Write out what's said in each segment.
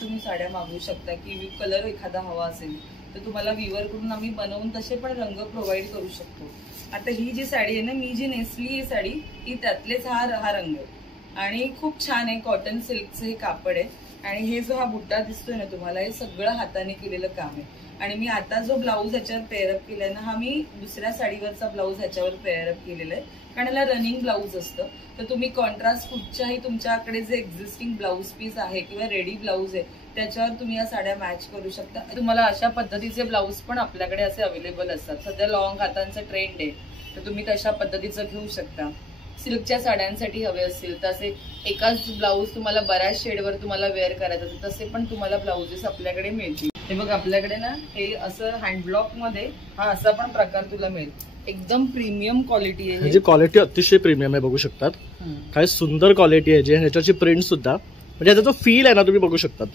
तुम्ही साड्या मागवू शकता की कलर एखादा हवा असेल तर तुम्हाला विवर कडून आम्ही बनवून तसे पण रंग प्रोव्हाइड करू शकतो। आता ही जी साडी आहे ना, मी जी नेसली ही साडी ही त्यातलेच हा रंग आहे आणि खूप छान आहे। कॉटन सिल्कचं हे कापड आहे आणि हे जो हा बुट्टा दिसतोय ना तुम्हाला, हे सगळं हाताने केलेलं काम आहे। आणि मी आता जो ब्लाऊज ह्याच्यावर पेअरअप केलाय ना, हा मी दुसऱ्या साडीवरचा ब्लाऊज ह्याच्यावर पेअरअप केलेला आहे कारण याला रनिंग ब्लाऊज असतं। तर तुम्ही कॉन्ट्रास्ट कुठच्याही तुमच्याकडे जे एक्झिस्टिंग ब्लाऊज पीस आहे किंवा रेडी ब्लाऊज आहे त्याच्यावर तुम्ही या साड्या मॅच करू शकता। तुम्हाला अशा पद्धतीचे ब्लाऊज पण आपल्याकडे असे अवेलेबल असतात। सध्या लॉंग हातांचं ट्रेंड आहे तर तुम्ही तशा पद्धतीचं घेऊ शकता। सिल्कच्या साड्यांसाठी हवे असतील तर असे एकाच ब्लाऊज तुम्हाला बऱ्याच शेडवर तुम्हाला वेअर करायचं तसे पण तुम्हाला ब्लाउजेस आपल्याकडे मिळतील। हे बघ आपल्याकडे ना हे असं हँडब्लॉक मध्ये हा असा पण प्रकार तुला मिळेल, एकदम प्रीमियम क्वालिटी आहे। म्हणजे क्वालिटी अतिशय प्रीमियम आहे, बघू शकतात काय सुंदर क्वालिटी आहे। जे ह्याच्याची प्रिंट सुद्धा म्हणजे त्याचा जो फील आहे ना तुम्ही बघू शकतात,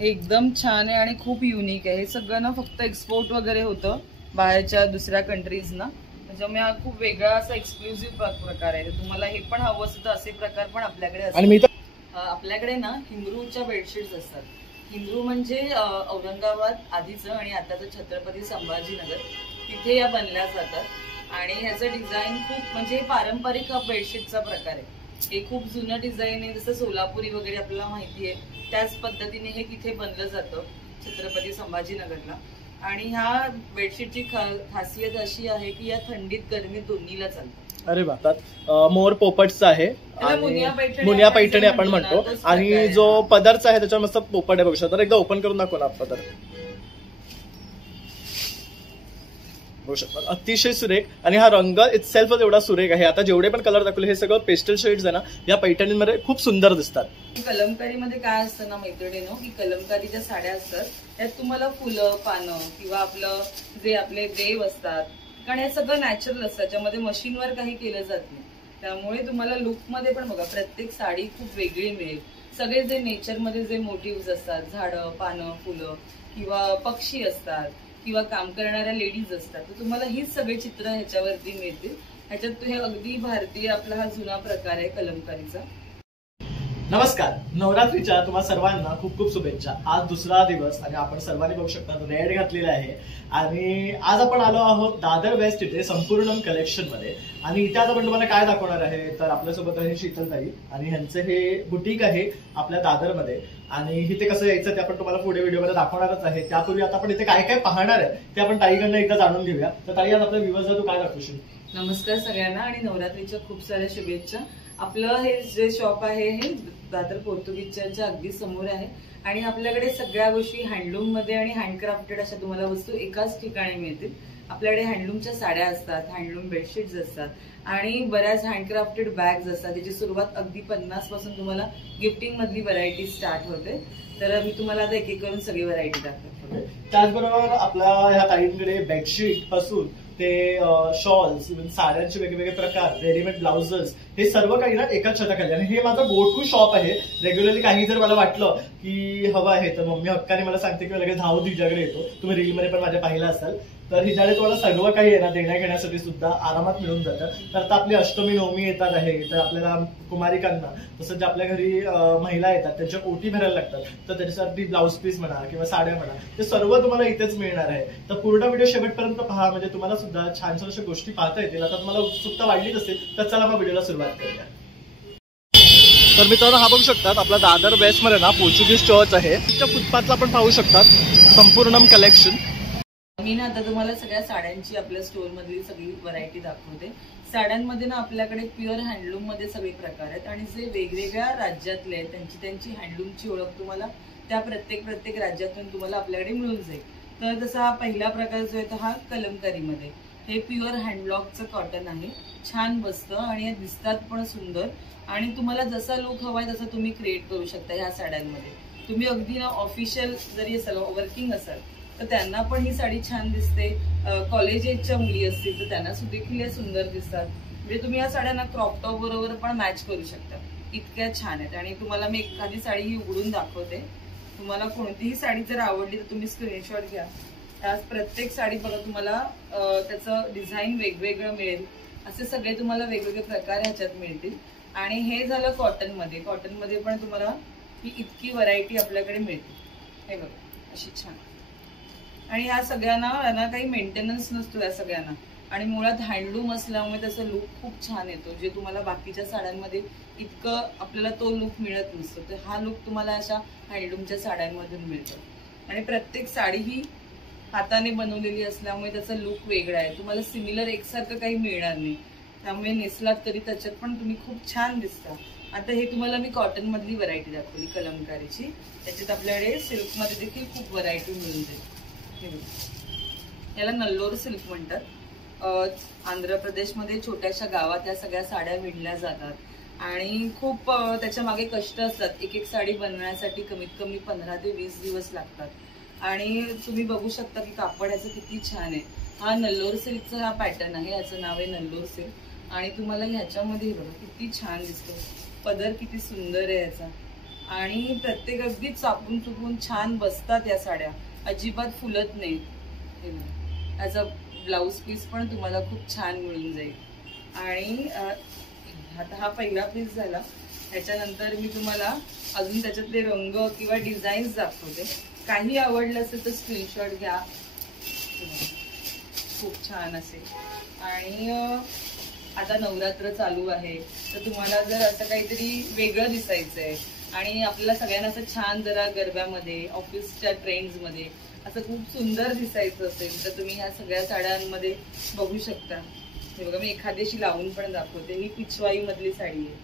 एकदम छान आहे आणि खूप युनिक आहे। हे सगळं ना फक्त एक्सपोर्ट वगैरे होतं बाहेरच्या दुसऱ्या कंट्रीज ना, त्याच्यामुळे हा खूप वेगळा असा एक्सक्लुझिव्ह प्रकार आहे। तुम्हाला हे पण हवं असेल तर असे प्रकार पण आपल्याकडे असतात। आपल्याकडे ना हिमरूच्या बेडशीट्स असतात। हिमरू म्हणजे औरंगाबाद आधीचं आणि आताचं छत्रपती संभाजीनगर, तिथे या बनल्या जातात आणि ह्याचं डिझाईन खूप म्हणजे पारंपरिक बेडशीटचा प्रकार आहे। हे खूप जुनं डिझाईन आहे, जसं सोलापुरी वगैरे आपल्याला माहिती आहे त्याच पद्धतीने हे तिथे बनलं जातं छत्रपती संभाजीनगरला। आणि ह्या बेडशीटची खासियत अशी आहे की या थंडीत गरमीत दोन्हीला चालतं। अरे बात मोर पोपटचा आहे, मुनिया पैठणी आपण म्हणतो आणि जो पदरचा आहे त्याच्यावर मस्त पोपट आहे बघू शकता। एकदा ओपन करून दाखव ना पदर, बघू शकता अतिशय सुरेख आणि हा रंग इटसेल्फच एवढा सुरेख आहे। आता जेवढे पण कलर दाखवले हे सगळं पेस्टल शेड्स आहे ना, या पैठणींमध्ये खूप सुंदर दिसतात। कलमकारीमध्ये काय असतं ना मैत्रिणींनो, की कलमकारीच्या साड्या असतात त्यात तुम्हाला फुलं पानं किंवा आपलं जे आपले देव असतात कारण हे सगळं नॅचरल असतं, त्याच्यामध्ये मशीनवर काही केलं जात नाही। त्यामुळे तुम्हाला लुकमध्ये पण बघा प्रत्येक साडी खूप वेगळी मिळेल। सगळे जे नेचरमध्ये जे मोटिव्स असतात, झाडं पानं फुलं किंवा पक्षी असतात किंवा काम करणाऱ्या लेडीज असतात, तर तुम्हाला हीच सगळे चित्र ह्याच्यावरती मिळतील। ह्याच्यात हे अगदी भारतीय आपला हा जुना प्रकार आहे कलमकारीचा। नमस्कार, नवरात्रीच्या तुम्हा सर्वांना खूप खूप शुभेच्छा। आज दुसरा दिवस आणि आपण सर्वांनी बघू शकता रेड घातलेला आहे आणि आज आपण आलो आहोत दादर वेस्ट इथे संपूर्णम कलेक्शन मध्ये। आणि इथे आज आपण तुम्हाला काय दाखवणार आहे तर आपल्यासोबत आहे शीतलताई आणि ह्यांचं हे बुटीक आहे आपल्या दादरमध्ये आणि इथे कसं यायचं ते आपण तुम्हाला पुढे व्हिडिओमध्ये दाखवणारच आहे। त्यापूर्वी आता आपण इथे काय काय पाहणार आहे ते आपण ताईकडनं एकदा जाणून घेऊया। तर ताई आज आपल्या व्ह्यूअर्सला तू काय दाखवशील? नमस्कार सगळ्यांना आणि नवरात्रीच्या खूप साऱ्या शुभेच्छा। आपलं हे जे शॉप आहे हे दादर पोर्तुगीजच्या अगदी समोर आहे आणि आपल्याकडे सगळ्या गोष्टी हँडलूम मध्ये आणि हँडक्राफ्टेड अशा तुम्हाला वस्तू एकाच ठिकाणी मिळतील। आपल्याकडे हँडलूमच्या साड्या असतात, हँडलूम बेडशीट्स असतात आणि बऱ्याच हँडक्राफ्टेड बॅग्स असतात। त्याची सुरुवात अगदी 50 पासून तुम्हाला गिफ्टिंग मधली व्हरायटी स्टार्ट होते। तर मी तुम्हाला आता एक एक करून सगळी व्हरायटी दाखवते। त्याचबरोबर आपल्या ह्या ताईंकडे बेडशीट पासून ते शॉल्स, इव्हन साड्यांचे वेगवेगळे प्रकार, रेडीमेड ब्लाउजेस, हे सर्व काही ना एकाच छताखाली। आणि हे माझं गो टू शॉप आहे। रेग्युलरली काही जर मला वाटलं की हवं आहे तर मम्मी हक्काने मला सांगते की लगेच धाव तिच्याकडे येतो। तुम्ही रीलमध्ये पण माझ्या पाहिलं असाल तर हिच्याकडे तुम्हाला सर्व काही आहे ना देण्या घेण्यासाठी सुद्धा आरामात मिळून जातं। तर आता आपली अष्टमी नवमी येतात आहे तर आपल्याला कुमारिकांना तसंच आपल्या घरी महिला येतात त्यांच्या ओटी भरायला लागतात तर त्याच्यासाठी ब्लाऊज पीस म्हणा किंवा साड्या म्हणा ते सर्व तुम्हाला इथेच मिळणार आहे। तर पूर्ण व्हिडिओ शेवटपर्यंत पहा म्हणजे तुम्हाला सुद्धा छान छान अशा गोष्टी पाहता येतील। आता तुम्हाला उत्सुकता वाढलीच असेल तर चला मग व्हिडिओला सुरुवात करूया। तर मित्रांनो हा बघू शकतात आपला दादर वेस्ट मध्ये ना पोर्चुगीज चर्च आहे, त्या फुटपाथला आपण पाहू शकतात संपूर्णम कलेक्शन। मी ना आता तुम्हाला सगळ्या साड्यांची आपल्या स्टोर मधली सगळी व्हरायटी दाखवते। साड्यांमध्ये ना आपल्याकडे प्युअर हँडलूम मध्ये सगळे प्रकार आहेत आणि जे वेगवेगळ्या राज्यातले आहेत त्यांची हँडलूमची ओळख तुम्हाला त्या प्रत्येक राज्यातून तुम्हाला आपल्याकडे मिळून जाईल। तर तसा पहिला प्रकार जो आहे तो हा कलमकारीमध्ये, हे प्युअर हँडब्लॉकचं कॉटन आहे, छान बसतं आणि दिसतात पण सुंदर आणि तुम्हाला जसा लुक हवाय तसा तुम्ही क्रिएट करू शकता। ह्या साड्यांमध्ये तुम्ही अगदी ना ऑफिशियल जरी असाल, वर्किंग असाल तर त्यांना पण ही साडी छान दिसते। कॉलेज एजच्या मुली असतील तर त्यांना सुद्धा सुंदर दिसतात। म्हणजे तुम्ही या साड्यांना क्रॉप टॉप बरोबर पण मॅच करू शकता, इतक्या छान आहेत। आणि तुम्हाला मी एखादी साडी ही उघडून दाखवते, तुम्हाला कोणतीही साडी जर आवडली तर तुम्ही स्क्रीनशॉट घ्या। आज प्रत्येक साडी बघा तुम्हाला त्याचं डिझाईन वेगवेगळं मिळेल, असे सगळे तुम्हाला वेगवेगळे प्रकार ह्याच्यात मिळतील। आणि हे झालं कॉटन मध्ये पण तुम्हाला ही इतकी व्हरायटी आपल्याकडे मिळते. हे बघा अशी छान. आणि ह्या सगळ्यांना काही मेंटेनन्स नसतो या सगळ्यांना. आणि मुळात हँडलूम असल्यामुळे त्याचा लुक खूप छान येतो, जे तुम्हाला बाकीच्या साड्यांमध्ये इतकं आपल्याला तो लुक मिळत नसतो. तर हा लुक तुम्हाला अशा हँडलूमच्या साड्यांमधून मिळतो. आणि प्रत्येक साडी ही हाताने बनवलेली असल्यामुळे त्याचा लुक वेगळा आहे. तुम्हाला सिमिलर एकसारखं काही मिळणार नाही. त्यामुळे नेसलात तरी त्याच्यात पण तुम्ही खूप छान दिसता. आता हे तुम्हाला मी कॉटन मधली व्हरायटी दाखवली कलमकारीची. त्याच्यात आपल्याकडे सिल्क मध्ये देखील खूप व्हरायटी मिळून जाईल. याला नल्लोर सिल्क म्हणतात. आंध्र प्रदेशमध्ये छोट्याशा गावात या सगळ्या साड्या विणल्या जातात. आणि खूप त्याच्या मागे कष्ट असतात. एक एक साडी बनवण्यासाठी कमीत कमी 15 ते 20 दिवस लागतात. आणि तुम्ही बघू शकता की कापड याचं किती छान आहे. हा नल्लोर सिल्कचा हा पॅटर्न आहे. याचं नाव आहे नल्लोर सिल्क. आणि तुम्हाला ह्याच्यामध्ये बघा किती छान दिसतो. पदर किती सुंदर आहे याचा. आणि प्रत्येक अगदी चापून चुकून छान बसतात या साड्या, अजिबात फुलत नाही. याचा ब्लाउज पीस पण तुम्हाला खूप छान मिळून जाईल. आणि आता हा पहिला पीस झाला. त्याच्यानंतर मी तुम्हाला अजून त्याच्यातले रंग किंवा डिझाईन्स दाखवते. काही आवडलं असेल तर स्क्रीनशॉट घ्या. खूप छान असेल. आणि आता नवरात्र चालू आहे, तर तुम्हाला जर असं काहीतरी वेगळं दिसायचंय आणि आपल्याला सगळ्यांना असं छान जरा गरब्यामध्ये, ऑफिसच्या ट्रेंड्समध्ये असं खूप सुंदर दिसायचं असेल तर तुम्ही ह्या सगळ्या साड्यांमध्ये बघू शकता. हे बघा मी एखाद्याशी लावून पण दाखवते. ही पिछवाई मधली साडी आहे.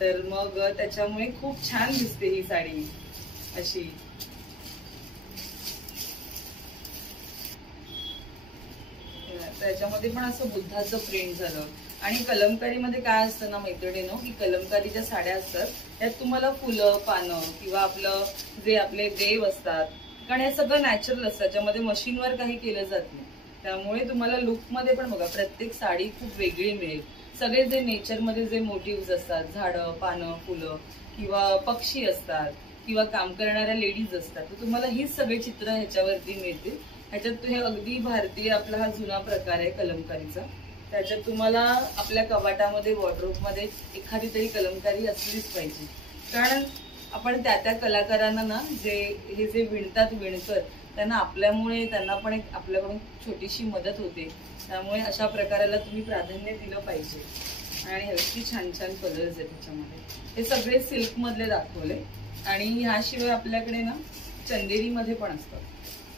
तर मग त्याच्यामुळे खूप छान दिसते ही साडी अशी. त्याच्यामध्ये पण असं बुद्धाचं प्रिंट झालं. आणि कलमकारीमध्ये काय असतं ना मैत्रिणींनो, की कलमकारीच्या साड्या असतात त्यात तुम्हाला फुलं, पानं किंवा आपलं जे आपले देव असतात, कारण हे सगळं नॅचरल असतं. त्याच्यामध्ये मशीनवर काही केलं जात नाही. त्यामुळे तुम्हाला लुकमध्ये पण बघा प्रत्येक साडी खूप वेगळी मिळेल. सगळे जे नेचरमध्ये जे मोटिव्स असतात, झाडं, पानं, फुलं किंवा पक्षी असतात किंवा काम करणाऱ्या लेडीज असतात, तर तुम्हाला हीच सगळे चित्र ह्याच्यावरती मिळतील. ह्याच्यात हे अगदी भारतीय आपला हा जुना प्रकार आहे कलमकारीचा. त्याच्यात तुम्हाला आपल्या कपाटामध्ये, वॉर्डरोबमध्ये एखादी तरी कलमकारी असलीच पाहिजे. कारण आपण त्या कलाकारांना ना हे जे विणतात विणकर, त्यांना आपल्यामुळे त्यांना पण एक आपल्याकडून छोटीशी मदत होते. त्यामुळे अशा प्रकाराला तुम्ही प्राधान्य दिलं पाहिजे. आणि ह्याची छान छान कलर्स आहेत त्याच्यामध्ये. हे सगळे सिल्क मधले दाखवले. आणि ह्याशिवाय आपल्याकडे ना चंदेरीमध्ये पण असतात.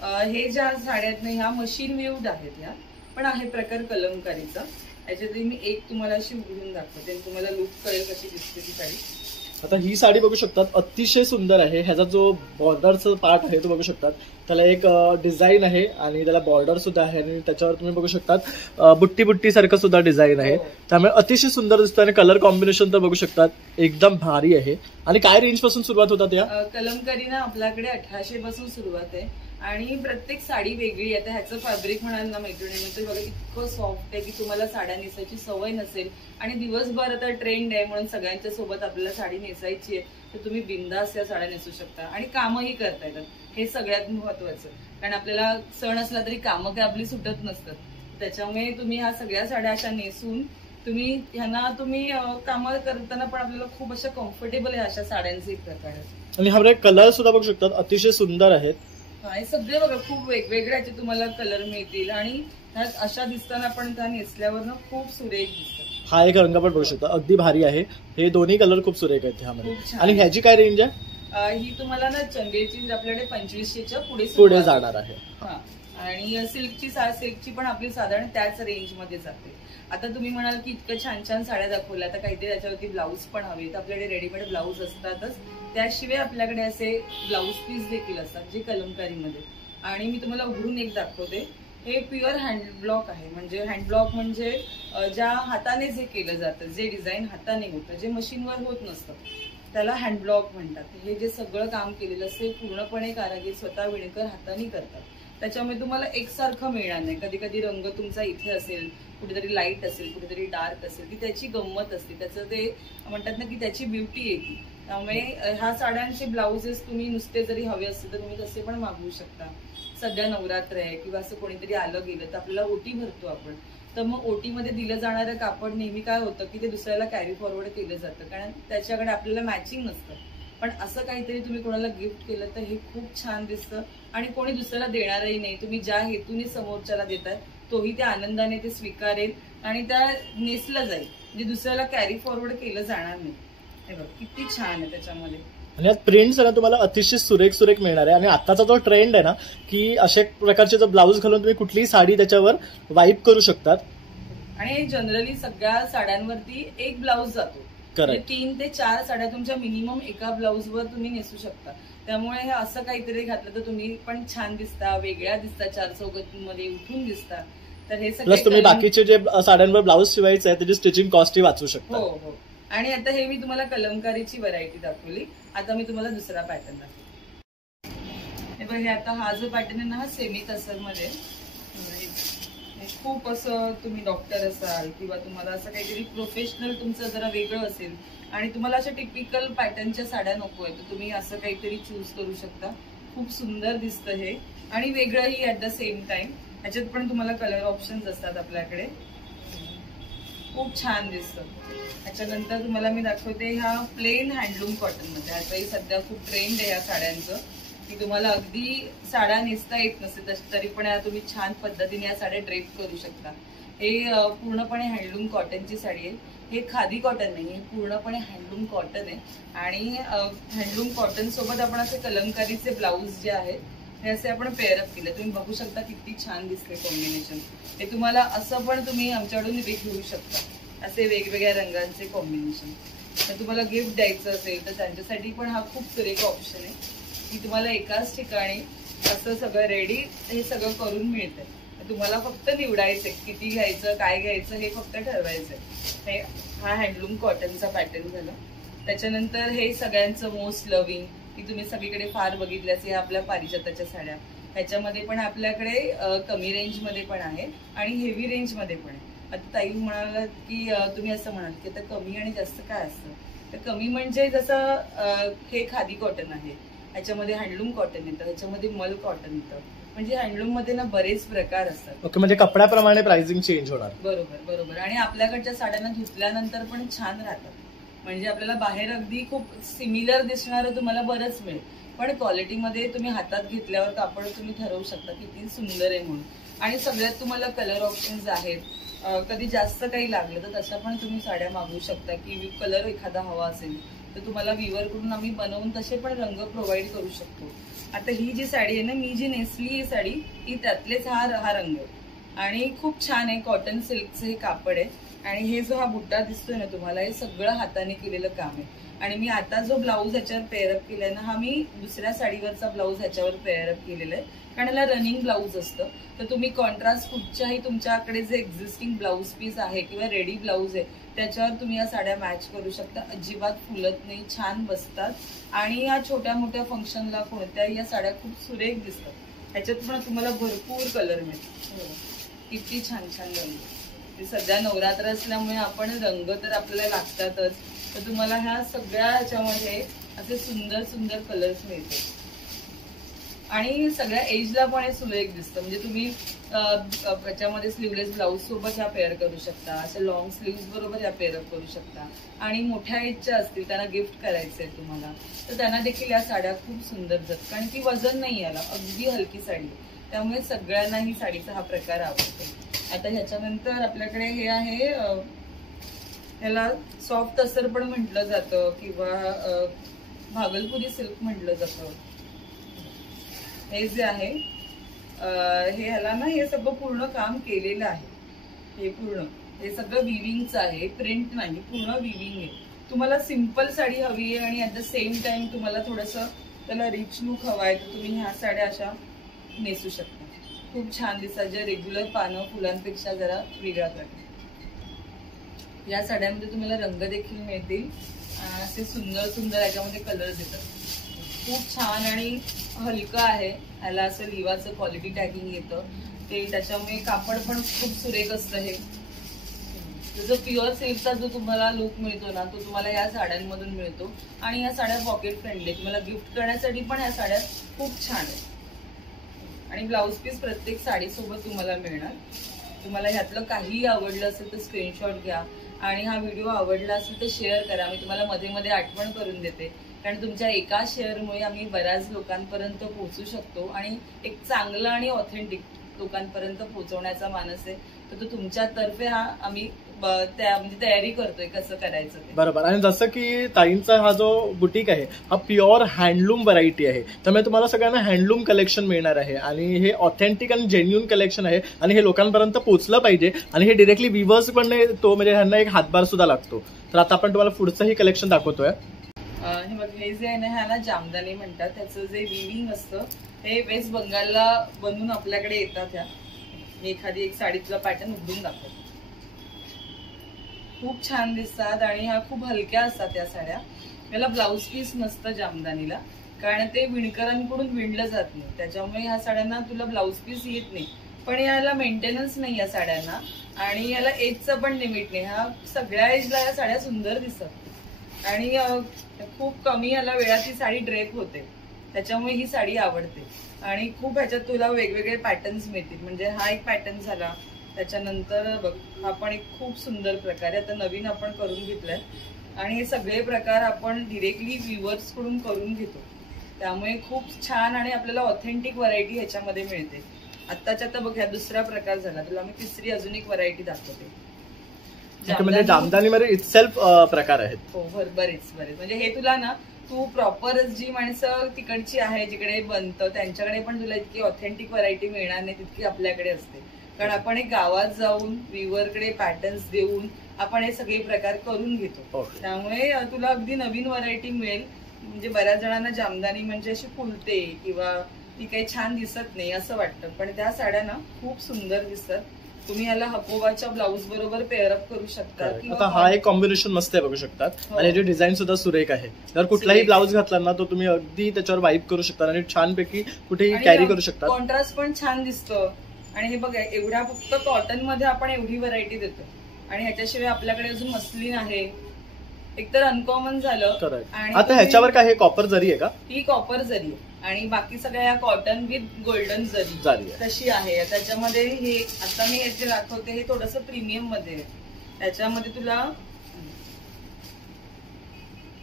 हे ज्या साड्या आहेत ना ह्या मशीन वेव्ड आहेत. ह्या पण आहे प्रकार कलमकारीचा. याच्यातही मी एक तुम्हाला अशी उघडून दाखवते, तुम्हाला लुक कळेल कशी दिसते ती साडी. आता ही साडी बघू शकतात, अतिशय सुंदर आहे. ह्याचा जो बॉर्डरचा पार्ट आहे तो बघू शकतात. त्याला एक डिझाईन आहे आणि त्याला बॉर्डर सुद्धा आहे. आणि त्याच्यावर तुम्ही बघू शकतात बुट्टी बुट्टी सारखं सुद्धा डिझाईन आहे. त्यामुळे अतिशय सुंदर दिसतं. आणि कलर कॉम्बिनेशन तर बघू शकतात एकदम भारी आहे. आणि काय रेंज पासून सुरुवात होतात या कलमकारी ना आपल्याकडे 1800 पासून सुरुवात आहे. आणि प्रत्येक साडी वेगळी आहे. ह्याचं फॅब्रिक म्हणाल ना मैत्रिणींनो, ते बघा इतकं सॉफ्ट आहे की तुम्हाला साड्या नेसायची सवय नसेल. आणि दिवसभर आता ट्रेंड आहे म्हणून सगळ्यांच्या सोबत आपल्याला साडी नेसायची आहे, तर तुम्ही बिंदास या साड्या नेसू शकता. आणि कामही करता येतात, हे सगळ्यात महत्वाचं. कारण आपल्याला सण असला तरी कामं काय आपली सुटत नसतात. त्याच्यामुळे तुम्ही ह्या सगळ्या साड्या अशा नेसून तुम्ही कामं करताना पण आपल्याला खूप अशा कम्फर्टेबल आहे अशा साड्यांचे प्रकार आहेत. आणि हा कलर सुद्धा बघू शकतात अतिशय सुंदर आहेत. हे सगळे बघा खूप वेगवेगळ्याचे तुम्हाला कलर मिळतील. आणि अशा दिसताना पण त्या नेसल्यावर ना खूप सुरेख दिसतात. हा एक रंग पण बघू शकता अगदी भारी आहे. हे दोन्ही कलर खूप सुरेख आहेत ह्यामध्ये. आणि ह्याची काय रेंज आहे? ही तुम्हाला ना चंदेरीची आपल्याकडे 2500च्या पुढे जाणार आहे. आणि सिल्कची पण आपली साधारण त्याच रेंजमध्ये जाते. आता तुम्ही म्हणाल की इतकं छान छान साड्या दाखवल्या, आता काहीतरी त्याच्यावरती ब्लाऊज पण हवे, तर आपल्याकडे रेडीमेड ब्लाऊज असतातच. त्याशिवाय आपल्याकडे असे ब्लाऊज पीस देखील असतात जे कलमकारीमध्ये. आणि मी तुम्हाला उघडून एक दाखवते. हे प्युअर हँडब्लॉक आहे. म्हणजे हँडब्लॉक म्हणजे ज्या हाताने जे केलं जातं, जे डिझाईन हाताने होतं, जे मशीनवर होत नसतं, त्याला हँडब्लॉक म्हणतात. हे जे सगळं काम केलेलं असते पूर्णपणे कारागीर स्वतः विणकर हाताने करतात. त्याच्यामुळे तुम्हाला एकसारखं मिळणार नाही. कधी कधी रंग तुमचा इथे असेल, कुठेतरी लाईट असेल, कुठेतरी डार्क असेल, ती त्याची गंमत असते. त्याचं ते म्हणतात ना की त्याची ब्युटी येते. त्यामुळे ह्या साड्यांचे ब्लाउजेस तुम्ही नुसते जरी हवे असते तर तुम्ही तसे पण मागवू शकता. सध्या नवरात्र आहे किंवा असं कोणीतरी आलं गेलं तर आपल्याला ओटी भरतो आपण, तर मग ओटीमध्ये दिलं जाणारं कापड नेहमी काय होतं की ते दुसऱ्याला कॅरी फॉरवर्ड केलं जातं, कारण त्याच्याकडे आपल्याला मॅचिंग नसतं. पण असं काहीतरी तुम्ही कोणाला गिफ्ट केलं तर हे खूप छान दिसतं आणि कोणी दुसऱ्याला देणारही नाही. तुम्ही ज्या हेतूने समोरच्याला देताय तोही त्या आनंदाने ते स्वीकारेल आणि त्या नेसलं जाईल, म्हणजे दुसऱ्याला कॅरी फॉरवर्ड केलं जाणार नाही. हे बघ किती छान आहे त्याच्यामध्ये. आणि यात प्रिंट्स ना तुम्हाला अतिशय सुरेख मिळणार आहे. आणि आताचा जो ट्रेंड आहे ना की अशा प्रकारचे जो ब्लाऊज घालून तुम्ही कुठलीही साडी त्याच्यावर वाईप करू शकतात. आणि जनरली सगळ्या साड्यांवरती एक ब्लाऊज जातो. 3 ते 4 साड्या तुमच्या मिनिमम एका ब्लाऊजवर तुम्ही नेसू शकता. त्यामुळे हे असं काहीतरी घातलं तर तुम्ही पण छान दिसता, वेगळ्या दिसता, 4 चौघांमध्ये उठून दिसता. तर हे सगळं तुम्ही बाकीचे जे साड्यांवर ब्लाऊज शिवायचे आहे त्याची स्टिचिंग कॉस्टही वाचू शकता. हो हो. आणि आता हे मी तुम्हाला कलमकारीची व्हरायटी दाखवली. आता मी तुम्हाला दुसरा पॅटर्न दाखवते. हे बघ, हे आता हा जो पॅटर्न आहे ना हा सेमी तसर मध्ये. खूप असं तुम्ही डॉक्टर असाल किंवा तुम्हाला असं काहीतरी प्रोफेशनल तुमचं जरा वेगळं असेल आणि तुम्हाला अशा टिपिकल पॅटर्नच्या साड्या नको आहे तर तुम्ही असं काहीतरी चूज करू शकता. खूप सुंदर दिसतं हे आणि वेगळंही ऍट द सेम टाइम. ह्याच्यात पण तुम्हाला कलर ऑप्शन्स असतात आपल्याकडे. खूप छान दिसतं. त्याच्यानंतर तुम्हाला मी दाखवते ह्या प्लेन हँडलूम कॉटन मध्ये. आताही सध्या खूप ट्रेंड आहे या साड्यांचं की तुम्हाला अगदी साड्या नेसता येत नसेल तरी पण तुम्ही छान पद्धतीने या साड्या ड्रेप करू शकता. हे पूर्णपणे हँडलूम कॉटनची साडी आहे. हे खादी कॉटन नाही, हे पूर्णपणे हँडलूम कॉटन आहे. आणि हँडलूम कॉटन सोबत आपण असे कलमकारीचे ब्लाऊज जे आहेत हे असे आपण पेअरअप केले. तुम्ही बघू शकता किती छान दिसते कॉम्बिनेशन. हे तुम्हाला असं पण तुम्ही आमच्याकडून घेऊ शकता, असे वेगवेगळ्या रंगांचे कॉम्बिनेशन. तर तुम्हाला गिफ्ट द्यायचं असेल तर त्यांच्यासाठी पण हा खूप सुरेख ऑप्शन आहे की तुम्हाला एकाच ठिकाणी असं सगळं रेडी हे सगळं करून मिळतंय. तुम्हाला फक्त निवडायचंय किती घ्यायचं, काय घ्यायचं हे फक्त ठरवायचंय. हे हा हँडलूम कॉटनचा पॅटर्न झाला. त्याच्यानंतर हे सगळ्यांचं मोस्ट लव्हिंग की तुम्ही सगळीकडे फार बघितले असे आपल्या पारिजाताच्या साड्या. ह्याच्यामध्ये पण आपल्याकडे कमी रेंजमध्ये पण आहे आणि हेवी रेंजमध्ये पण आहे. आता ताई म्हणाला की तुम्ही असं म्हणाल की आता कमी आणि जास्त काय असतं. तर कमी म्हणजे जसं हे खादी कॉटन आहे, ह्याच्यामध्ये हँडलूम कॉटन येतं, ह्याच्यामध्ये मल कॉटन येतं. म्हणजे हँडलूम मध्ये ना बरेच प्रकार असतात. ओके, म्हणजे कपड्याप्रमाणे प्राइसिंग चेंज होणार. बरोबर बरोबर. आणि आपल्याकडच्या साड्यांना धुतल्यानंतर पण छान राहतात. म्हणजे आपल्याला बाहेर अगदी खूप सिमिलर दिसणारं तुम्हाला बरंच मिळेल पण क्वालिटीमध्ये तुम्ही हातात घेतल्यावर कापड तुम्ही ठरवू शकता किती सुंदर आहे म्हणून. आणि सगळ्यात तुम्हाला कलर ऑप्शन्स आहेत. कधी जास्त काही लागलं तर तशा पण तुम्ही साड्या मागवू शकता की कलर एखादा हवा असेल तर तुम्हाला विवर कडून आम्ही बनवून तसे पण रंग प्रोव्हाइड करू शकतो. आता ही जी साडी आहे ना, मी जी नेसली ही साडी ही त्यातलेच हा रंग आहे आणि खूप छान आहे. कॉटन सिल्कचं हे कापड आहे आणि हे जो हा बुट्टा दिसतोय ना तुम्हाला हे सगळं हाताने केलेलं काम आहे. आणि मी आता जो ब्लाऊज ह्याच्यावर पेअरअप केलाय ना हा मी दुसऱ्या साडीवरचा ब्लाऊज ह्याच्यावर पेअरअप केलेला आहे कारण याला रनिंग ब्लाऊज असतं. तर तुम्ही कॉन्ट्रास्ट कुठच्याही तुमच्याकडे जे एक्झिस्टिंग ब्लाऊज पीस आहे किंवा रेडी ब्लाऊज आहे त्याच्यावर तुम्ही या साड्या मॅच करू शकता. अजिबात फुलत नाही, छान बसतात आणि या छोट्या मोठ्या फंक्शनला कोणत्याही या साड्या खूप सुरेख दिसतात. ह्याच्यात पण तुम्हाला भरपूर कलर मिळतात. किती छान छान रंग. सध्या नवरात्र असल्यामुळे आपण रंग तर आपल्याला लागतातच. तर तुम्हाला ह्या सगळ्या ह्याच्यामध्ये असे सुंदर सुंदर कलर्स मिळतात आणि सगळ्या एजला पण हे सुरेख दिसतं. म्हणजे तुम्ही त्याच्यामध्ये स्लीवलेस ब्लाऊज सोबत ह्या पेअर करू शकता, असे लॉंग स्लीव्स बरोबर ह्या पेअरअप करू शकता. आणि मोठ्या एजच्या असतील त्यांना गिफ्ट करायचंय तुम्हाला तर त्यांना देखील या साड्या खूप सुंदर जातात कारण की वजन नाही याला, अगदी हलकी साडी. त्यामुळे सगळ्यांना ही साडीचा हा प्रकार आवडतो. आता ह्याच्यानंतर आपल्याकडे हे आहे, ह्याला सॉफ्ट तसर पण म्हटलं जातं किंवा भागलपुरी सिल्क म्हटलं जातं. हे जे आहे हे ह्याला ना हे सगळं पूर्ण काम केलेलं आहे. हे सगळं विविंगचं आहे, प्रिंट नाही, पूर्ण विविंग आहे. तुम्हाला सिंपल साडी हवी आहे आणि ऍट द सेम टाइम तुम्हाला थोडंसं त्याला रिच लुक हवा आहे तर तुम्ही ह्या साड्या अशा नेसू शकता. खूप छान दिसतात. ज्या रेग्युलर पानं फुलांपेक्षा जरा वेगळा प्रकार. या साड्यांमध्ये तुम्हाला रंग देखील मिळतील. असे सुंदर सुंदर याच्यामध्ये कलर्स येतात. खूप छान आणि हलका आहे. ह्याला असं लिवाचं क्वालिटी टॅगिंग येतं ते, त्याच्यामुळे कापड पण खूप सुरेख असतं. हे जो प्युअर सिल्कचा जो तुम्हाला लुक मिळतो ना तो तुम्हाला या साड्यांमधून मिळतो. आणि या साड्या पॉकेट फ्रेंडली, तुम्हाला गिफ्ट करण्यासाठी पण या साड्या खूप छान आहेत. आणि ब्लाऊज पीस प्रत्येक साडीसोबत तुम्हाला मिळणार. तुम्हाला ह्यातलं काही आवडलं असेल तर स्क्रीनशॉट घ्या आणि हा व्हिडिओ आवडला असेल तर शेअर करा. मी तुम्हाला मध्ये मध्ये आठवण करून देते कारण तुमच्या एका शेअरमुळे आम्ही बऱ्याच लोकांपर्यंत पोहोचू शकतो आणि एक चांगलं आणि ऑथेंटिक लोकांपर्यंत पोहोचवण्याचा मानस आहे. तर तो तुमच्यातर्फे हा आम्ही म्हणजे तयारी करतोय कसं करायचं ते. बरोबर. आणि जसं की ताईंचा हा जो बुटीक आहे हा प्युअर हँडलूम व्हरायटी आहे, त्यामुळे तुम्हाला सगळ्यांना हँडलूम कलेक्शन मिळणार आहे आणि हे ऑथेंटिक आणि जेन्युन कलेक्शन आहे आणि हे लोकांपर्यंत पोहोचलं पाहिजे आणि हे डिरेक्टली विवर्स पण तो म्हणजे ह्यांना एक हातभार सुद्धा लागतो. तर आता आपण तुम्हाला पुढचंही कलेक्शन दाखवतोय. हे बघ, हे जे आहे ना ह्याला जामदानी म्हणतात. त्याचं जे विविंग असतं हे वेस्ट बंगालला बनवून आपल्याकडे येतात. ह्या एखादी एक साडी तुला पॅटर्न उघडून दाखवतो. खूप छान दिसतात आणि ह्या खूप हलक्या असतात या साड्या. याला ब्लाऊज पीस नसतं जामदानीला, कारण ते विणकरांकडून विणलं जात नाही, त्याच्यामुळे ह्या साड्यांना तुला ब्लाऊज पीस येत नाही. पण याला मेंटेनन्स नाही या साड्यांना आणि याला एजचं पण लिमिट नाही. ह्या सगळ्या एजला या साड्या सुंदर दिसतात आणि खूप कमी याला वेळात ही साडी ड्रेप होते, त्याच्यामुळे ही साडी आवडते. आणि खूप ह्याच्यात तुला वेगवेगळे पॅटर्न्स मिळतील. म्हणजे हा एक पॅटर्न झाला, त्याच्यानंतर बघ हा पण एक खूप सुंदर प्रकार आहे, आता नवीन आपण करून घेतलाय. आणि हे सगळे प्रकार आपण डिरेक्टली व्ह्युअर्स कडून करून घेतो, त्यामुळे खूप छान आणि आपल्याला ऑथेंटिक व्हरायटी ह्याच्यामध्ये मिळते. आत्ताच्या आता बघ, ह्या दुसरा प्रकार झाला, तुला मी तिसरी अजून एक व्हरायटी दाखवते. म्हणजे जामदानीमध्ये इटसेल्फ प्रकार आहेत. हो, बरेच म्हणजे हे तुला ना, तू प्रॉपर जी माणसं तिकडची आहे जिकडे बनतं त्यांच्याकडे पण तुला इतकी ऑथेंटिक व्हरायटी मिळणार नाही तितकी आपल्याकडे असते. कारण आपण एक गावात जाऊन व्ह्युअरकडे पॅटर्न्स देऊन आपण हे सगळे प्रकार करून घेतो, त्यामुळे तुला अगदी नवीन व्हरायटी मिळेल. म्हणजे बऱ्याच जणांना जामदानी म्हणजे अशी फुलते किंवा ती काही छान दिसत नाही असं वाटतं, पण त्या साड्या ना खूप सुंदर दिसतात. तुम्ही याला हकोबाच्या ब्लाऊज बरोबर पेअरअप करू शकता. आता हा एक कॉम्बिनेशन मस्त आहे, बघू शकतात. आणि याची डिझाईन सुद्धा सुरेख आहे. जर कुठलाही ब्लाऊज घातला ना तो तुम्ही अगदी त्याच्यावर वाईप करू शकता आणि छानपैकी कुठेही कॅरी करू शकता. कॉन्ट्रास्ट पण छान दिसतं. आणि हे बघा, एवढ्या फक्त कॉटन मध्ये आपण एवढी व्हरायटी देतो आणि ह्याच्याशिवाय आपल्याकडे अजून मस्लिन आहे, एकतर अनकॉमन झालं. आणि आता ह्याच्यावर काय हे कॉपर जरी आहे का? ही कॉपर जरी आणि बाकी सगळ्या या कॉटन विथ गोल्डन जरी तशी आहे. त्याच्यामध्ये हे आता मी याचे दाखवते हे थोडस प्रीमियम मध्ये आहे. त्याच्यामध्ये तुला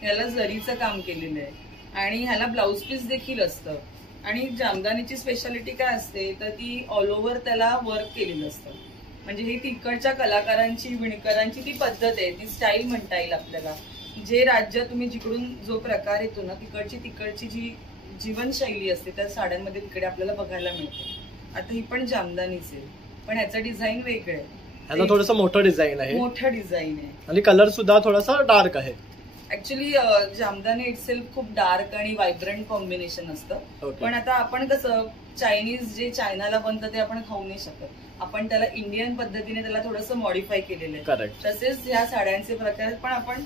याला जरीचं काम केलेलं आहे आणि ह्याला ब्लाऊज पीस देखील असतं. आणि जामदानीची स्पेशालिटी काय असते तर ती ऑल ओव्हर त्याला वर्क केलेलं असतं. म्हणजे ही तिकडच्या कलाकारांची विणकरांची ती पद्धत आहे, ती स्टाईल म्हणता येईल आपल्याला. जे राज्य तुम्ही जिकडून जो प्रकार येतो ना तिकडची जी जीवनशैली असते त्या साड्यांमध्ये तिकडे आपल्याला बघायला मिळते. आता ही पण जामदानीच आहे, पण ह्याचं डिझाईन वेगळं आहे. ह्याचं थोडंसं मोठं डिझाईन आहे. मोठं डिझाइन आहे आणि कलर सुद्धा थोडासा डार्क आहे. ऍक्च्युली जामदानी इटसेल्फ खूप डार्क आणि व्हायब्रंट कॉम्बिनेशन असतं. पण आता आपण कसं चायनीज जे चायनाला बनतं ते आपण खाऊ नाही शकत, आपण त्याला इंडियन पद्धतीने त्याला थोडंसं मॉडिफाय केलेलं आहे. तसेच ह्या साड्यांचे प्रकार पण आपण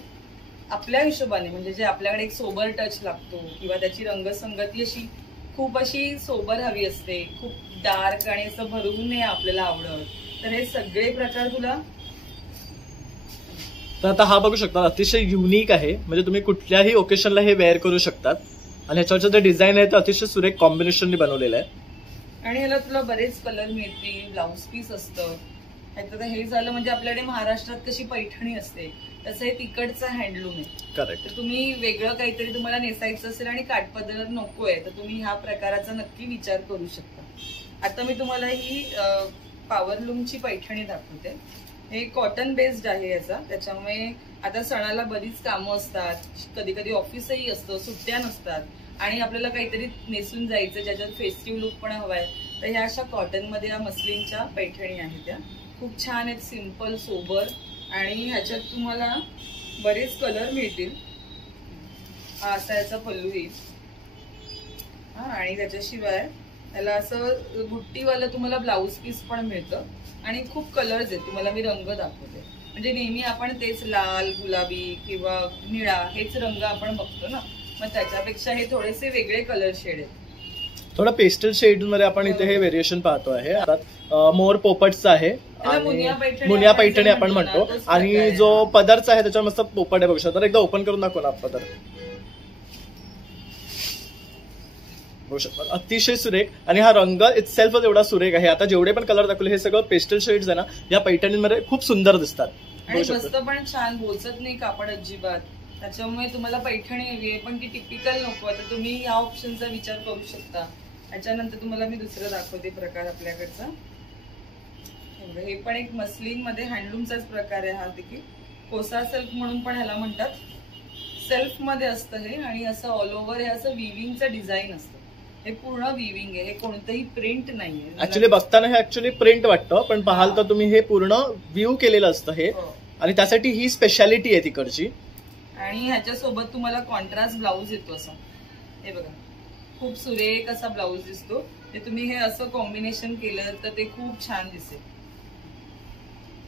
आपल्या हिशोबाने, म्हणजे जे आपल्याकडे एक सोबर टच लागतो किंवा त्याची रंगसंगती अशी खूप अशी सोबर हवी असते, खूप डार्क आणि असं भरून नाही आपल्याला आवडत, तर हे सगळे प्रकार तुला. तर आता हा बघू शकता, अतिशय युनिक आहे. म्हणजे तुम्ही कुठल्याही ओकेशनला हे वेअर करू शकतात आणि ह्याच्यावरचं जे डिझाईन आहे ते अतिशय सुरेख कॉम्बिनेशनने बनवलेलं आहे. आणि ह्याला तुला बरेच कलर मिळतील, ब्लाऊज पीस असतं. हे झालं म्हणजे आपल्याकडे महाराष्ट्रात कशी पैठणी असते तसं हे तिकडचं हँडलूम आहे. करेक्ट. तर तुम्ही वेगळं काहीतरी तुम्हाला नेसायचं असेल आणि काठपदर नकोय तर तुम्ही ह्या प्रकाराचा नक्की विचार करू शकता. आता मी तुम्हाला ही पॉवरलूमची पैठणी दाखवते. हे कॉटन बेस्ड आहे याचा, त्याच्यामुळे आता सणाला बरीच कामं असतात, कधी कधी ऑफिसही असतं, सुट्ट्या नसतात आणि आपल्याला काहीतरी नेसून जायचं ज्याच्यात फेस्टिव्ह लुक पण हवाय, तर ह्या अशा कॉटनमध्ये या मस्लिनच्या पैठणी आहेत. त्या खूप छान आहेत, सिम्पल सोबर आणि ह्याच्यात तुम्हाला बरेच कलर मिळतील. हा असा याचा पल्लू येईल. हा, आणि त्याच्याशिवाय त्याला असं बुट्टीवालं तुम्हाला ब्लाऊज पीस पण मिळतं आणि खूप कलर्स आहेत. तुम्हाला मी रंग दाखवते. म्हणजे नेहमी आपण तेच लाल, गुलाबी किंवा निळा हेच रंग आपण बघतो ना, मग त्याच्यापेक्षा हे थोडेसे वेगळे कलर शेड आहेत. थोडं पेस्टल शेड मध्ये आपण इथे हे व्हेरिएशन पाहतो आहे. आता मोर पोपटचा आहे, मुनिया पैठणी आपण म्हणतो. आणि जो पदरचा आहे त्याच्यावर मस्त पोपट आहे, बघू शकता. एकदा ओपन करून दाखव ना पदर, बघू शकता. अतिशय सुरेख आणि हा रंग इटसेल्फच एवढा सुरेख आहे. आता जेवढे पण कलर दाखवले हे सगळं पेस्टल शेड्स आहे ना, या पैठणींमध्ये खूप सुंदर दिसतात. आणि मस्त पण छान बोचत नाही कापड अजिबात. त्याच्यामुळे तुम्हाला पैठणी हवी आहे पण ती टिपिकल नको, तर तुम्ही या ऑप्शनचा विचार करू शकता. त्याच्यानंतर तुम्हाला मी दुसरं दाखवते प्रकार आपल्याकडचा. हे पण एक मस्लिन मध्ये हँडलूमचाच प्रकार आहे. हा देखील कोसा सिल्क म्हणून पण ह्याला म्हणतात. सेल्फ मध्ये असतं हे आणि असं ऑल ओव्हर हे असं विविंगचं डिझाईन असतं. हे पूर्ण विविंग आहे, हे कोणतंही प्रिंट नाहीये. ऍक्च्युली बघताना हे ऍक्च्युली प्रिंट वाटतं, पण पाहाल तर तुम्ही हे पूर्ण व्ह्यू केलेलं असतं हे. आणि त्यासाठी ही स्पेशालिटी आहे तिकडची. आणि ह्याच्यासोबत तुम्हाला कॉन्ट्रास्ट ब्लाऊज येतो असा. हे बघा खूप सुरेख असा ब्लाऊज दिसतो. ते तुम्ही हे असं कॉम्बिनेशन केलं तर ते खूप छान दिसेल.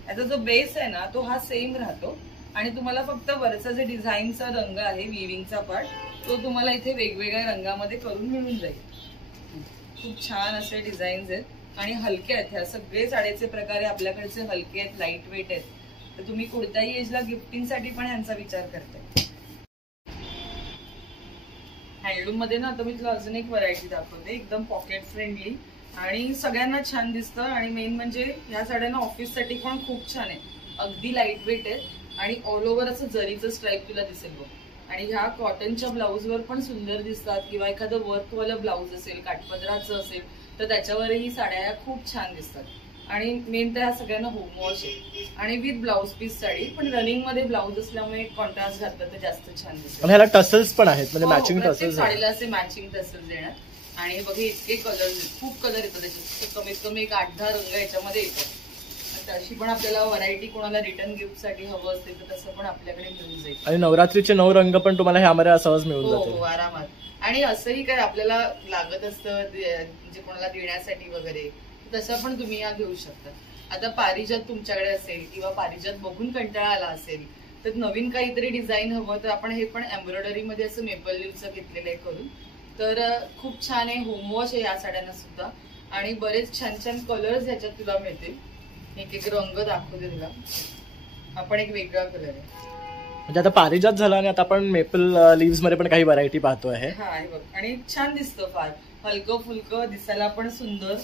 याचा जो बेस आहे ना तो हा सेम राहतो आणि तुम्हाला फक्त वरचा जे डिझाईनचा रंग आहे विविंगचा पार्ट तो तुम्हाला इथे वेगवेगळ्या रंगामध्ये करून मिळून जाईल. खूप छान असे डिझाईन्स आहेत आणि हलके आहेत. ह्या सगळे साडीचे प्रकार आपल्याकडचे हलके आहेत, लाईट वेट आहेत. तर तुम्ही कोणत्याही एजला गिफ्टिंगसाठी पण ह्यांचा विचार करताय. हँडलूम मध्ये ना आता मी तुला अजून एक व्हरायटी दाखवते, एकदम पॉकेट फ्रेंडली आणि सगळ्यांना छान दिसतं. आणि मेन म्हणजे ह्या साड्यांना ऑफिससाठी पण खूप छान आहे. अगदी लाईट वेट आहेत आणि ऑल ओव्हर असं जरीचं स्ट्राईप तुला दिसेल बघ. आणि ह्या कॉटनच्या ब्लाऊजवर पण सुंदर दिसतात किंवा एखादं वर्कवालं ब्लाऊज असेल, काठपदराचं असेल तर त्याच्यावरही साड्या ह्या खूप छान दिसतात. आणि मेन तर ह्या सगळ्यांना होम वॉश आहे आणि विथ ब्लाऊज पीस साडी, पण रनिंग मध्ये ब्लाऊज असल्यामुळे कॉन्ट्रास्ट घातलं तर जास्त छान दिसतं. ह्याला टसल्स पण आहेत, म्हणजे मॅचिंग टसल्स साडीला असे मॅचिंग टसल्स देणार. आणि बघा इतके कलर, खूप कलर येतात त्याचे, कमीत कमी एक 8-10 रंग याच्यामध्ये येतात. अशी पण आपल्याला व्हरायटी कोणाला रिटर्न गिफ्ट साठी हवं असेल तर तसं पण आपल्याकडे मिळून जाईल. आणि नवरात्रीचे 9 रंग पण तुम्हाला ह्यामध्ये सहज मिळून जातील. हो आरामात. आणि असंही काय आपल्याला लागत असतं म्हणजे कोणाला देण्यासाठी वगैरे, तसं पण तुम्ही या घेऊ शकता. आता पारिजात तुमच्याकडे असेल किंवा पारिजात बघून कंटाळा आला असेल तर नवीन काहीतरी डिझाईन हवं तर आपण हे पण एम्ब्रॉयडरी मध्ये असं मेपल लीव्हचं घेतलेलं आहे करून. तर खूप छान आहे. होम वॉश आहे या साड्यांना सुद्धा आणि बरेच छान छान कलर्स ह्याच्यात तुला मिळतील. एक एक रंग दाखवते तुला. आपण एक वेगळा कलर आहे म्हणजे आता पारिजात झाला आणि आता आपण मेपल लीव्स मध्ये पण काही व्हरायटी पाहतो आहे. हा हे बघ आणि छान दिसतं, फार हलकं फुलकं दिसायला पण सुंदर.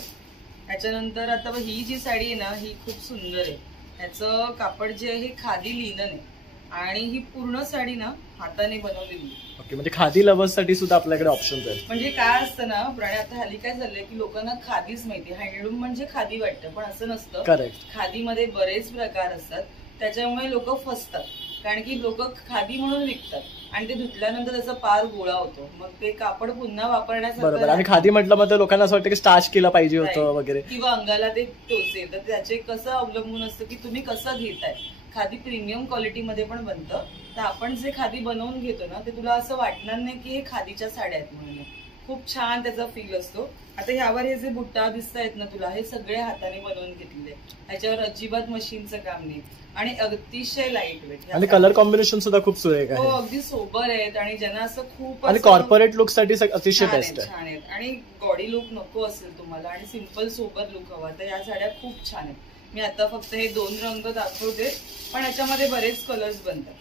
त्याच्यानंतर आता ही जी साडी आहे ना ही खूप सुंदर आहे. ह्याचं कापड जे आहे खादी लिनन आहे आणि ही पूर्ण साडी ना हाताने बनवलेली. ओके, म्हणजे खादी लवर्स साठी सुद्धा आपल्याकडे ऑप्शन्स आहेत. म्हणजे काय असतं ना प्रणय, आता हल्ली काय झालंय की लोकांना खादीच माहिती, हँडलूम म्हणजे खादी वाटतं, पण असं नसतं. करेक्ट. खादीमध्ये बरेच प्रकार असतात, त्याच्यामुळे लोक फसतात. कारण की लोक खादी म्हणून विकतात आणि ते धुतल्यानंतर त्याचा पार गोळा होतो, मग ते कापड पुन्हा वापरण्यासाठी. बरोबर. आणि खादी म्हटलं मग लोकांना असं वाटतं की स्टार्च केलं पाहिजे होतं वगैरे, किंवा अंगाला ते टोचेल. तर त्याचे कसं अवलंबून असतं की तुम्ही कसं घेताय. खादी प्रीमियम क्वालिटीमध्ये पण बनतं, तर आपण जे खादी बनवून घेतो ना ते तुला असं वाटणार नाही की हे खादीच्या साड्या आहेत म्हणून. खूप छान त्याचा फील असतो. आता ह्यावर हे जे बुट्टा दिसत आहेत ना तुला, हे सगळे हाताने बनवून घेतलेले. ह्याच्यावर अजिबात मशीनचं काम नाही आणि अतिशय लाईट वेट. आणि कलर कॉम्बिनेशन सुद्धा खूप सुरेख आहे. हो अगदी सोबर आहेत आणि ज्यांना असं खूप आणि कॉर्पोरेट लुक साठी अतिशय बेस्ट आहे. छान आहेत. आणि गॉडी लुक नको असेल तुम्हाला आणि सिम्पल सोबर लुक हवा तर या साड्या खूप छान आहेत. मी आता फक्त हे 2 रंग दाखवते, पण ह्याच्यामध्ये बरेच कलर्स बनतात.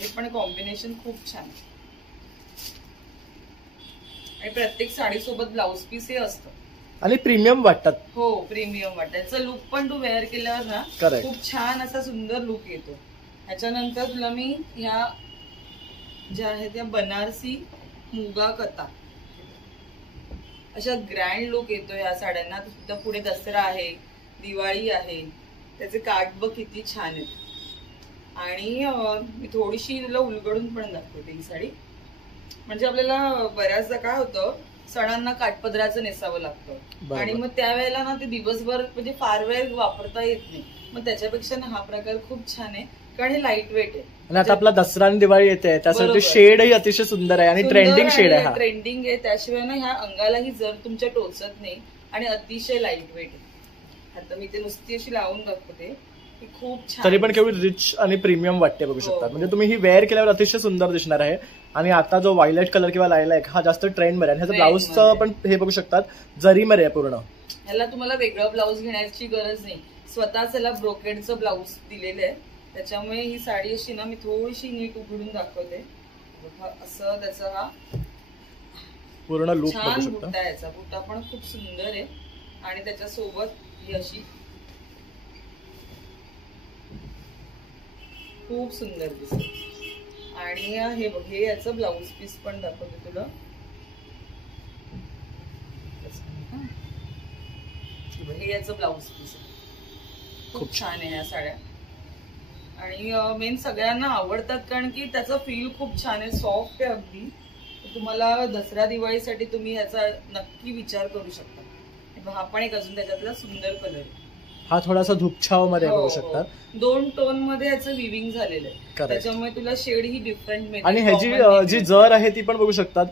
हे पण कॉम्बिनेशन खूप छान आहे आणि प्रत्येक साडीसोबत ब्लाऊज पीस हे असतं आणि प्रीमियम वाटतात. हो प्रीमियम वाटतं. याचा लुक पण तू वेअर केल्यावर ना खूप छान असा सुंदर लुक येतो. ह्याच्यानंतर तुला मी ह्या ज्या आहेत त्या बनारसी मुगा कथा, अशा ग्रँड लुक येतो या साड्यांना. सुद्धा पुढे दसरा आहे, दिवाळी आहे, त्याचे काठ बघ किती छान आहेत. आणि मी थोडीशी तुला उलगडून पण दाखवते ही साडी. म्हणजे आपल्याला बऱ्याचदा काय होतं, सणांना काठपदराचं नेसावं लागतं आणि मग त्यावेळेला ना ते दिवसभर म्हणजे फार वेळ वापरता येत नाही. मग त्याच्यापेक्षा ना हा प्रकार खूप छान आहे कारण हे लाईट वेट आहे. आणि आता आपला दसरा आणि दिवाळी येते त्यासाठी शेडही अतिशय सुंदर आहे आणि ट्रेंडिंग शेड आहे. ट्रेंडिंग आहे, त्याशिवाय ना ह्या अंगालाही जर तुमच्या टोचत नाही आणि अतिशय लाईट वेट आहे. आता मी ते नुसती अशी लावून दाखवते, खूप छान. तरी पण केवढी रिच आणि प्रीमियम वाटते बघू शकता. म्हणजे तुम्ही ही वेअर केल्यावर अतिशय सुंदर दिसणार आहे. आणि आता जो व्हायलेट कलर किंवा लायलॅक हा जास्त ट्रेंड मध्ये आहे. ह्याचं ब्लाऊजचं पण हे बघू शकतात जरीमध्ये आहे पूर्ण. ह्याला तुम्हाला वेगळं ब्लाऊज घेण्याची गरज नाही, स्वतःच याला ब्रोकेडचं ब्लाऊज दिलेलं आहे. त्याच्यामुळे ही साडी अशी ना मी थोडीशी नीट उघडून दाखवते. असं त्याचा हा पूर्ण लुक छान बुट्टा आहे. याचा बुट्टा पण खूप सुंदर आहे आणि त्याच्यासोबत ही अशी खूप सुंदर दिसते. आणि हे बघ, हे याचं ब्लाऊज पीस पण दाखवते तुला. हे याचं ब्लाऊज पीस खूप छान आहे या साड्या. आणि मेन सगळ्यांना आवडतात कारण की त्याचा फील खूप छान आहे, सॉफ्ट आहे अगदी. तुम्हाला दसरा दिवाळीसाठी तुम्ही याचा नक्की विचार करू शकता. हा पण एक अजून त्याच्यातला सुंदर कलर आहे. हा थोडासा धुपछाव मध्ये बघू शकता. 2 टोन मध्ये याचं विविंग झालेलं आहे, त्याच्यामुळे तुला शेड ही डिफरंट मिळते. आणि ह्याची जी जर आहे ती पण बघू शकतात,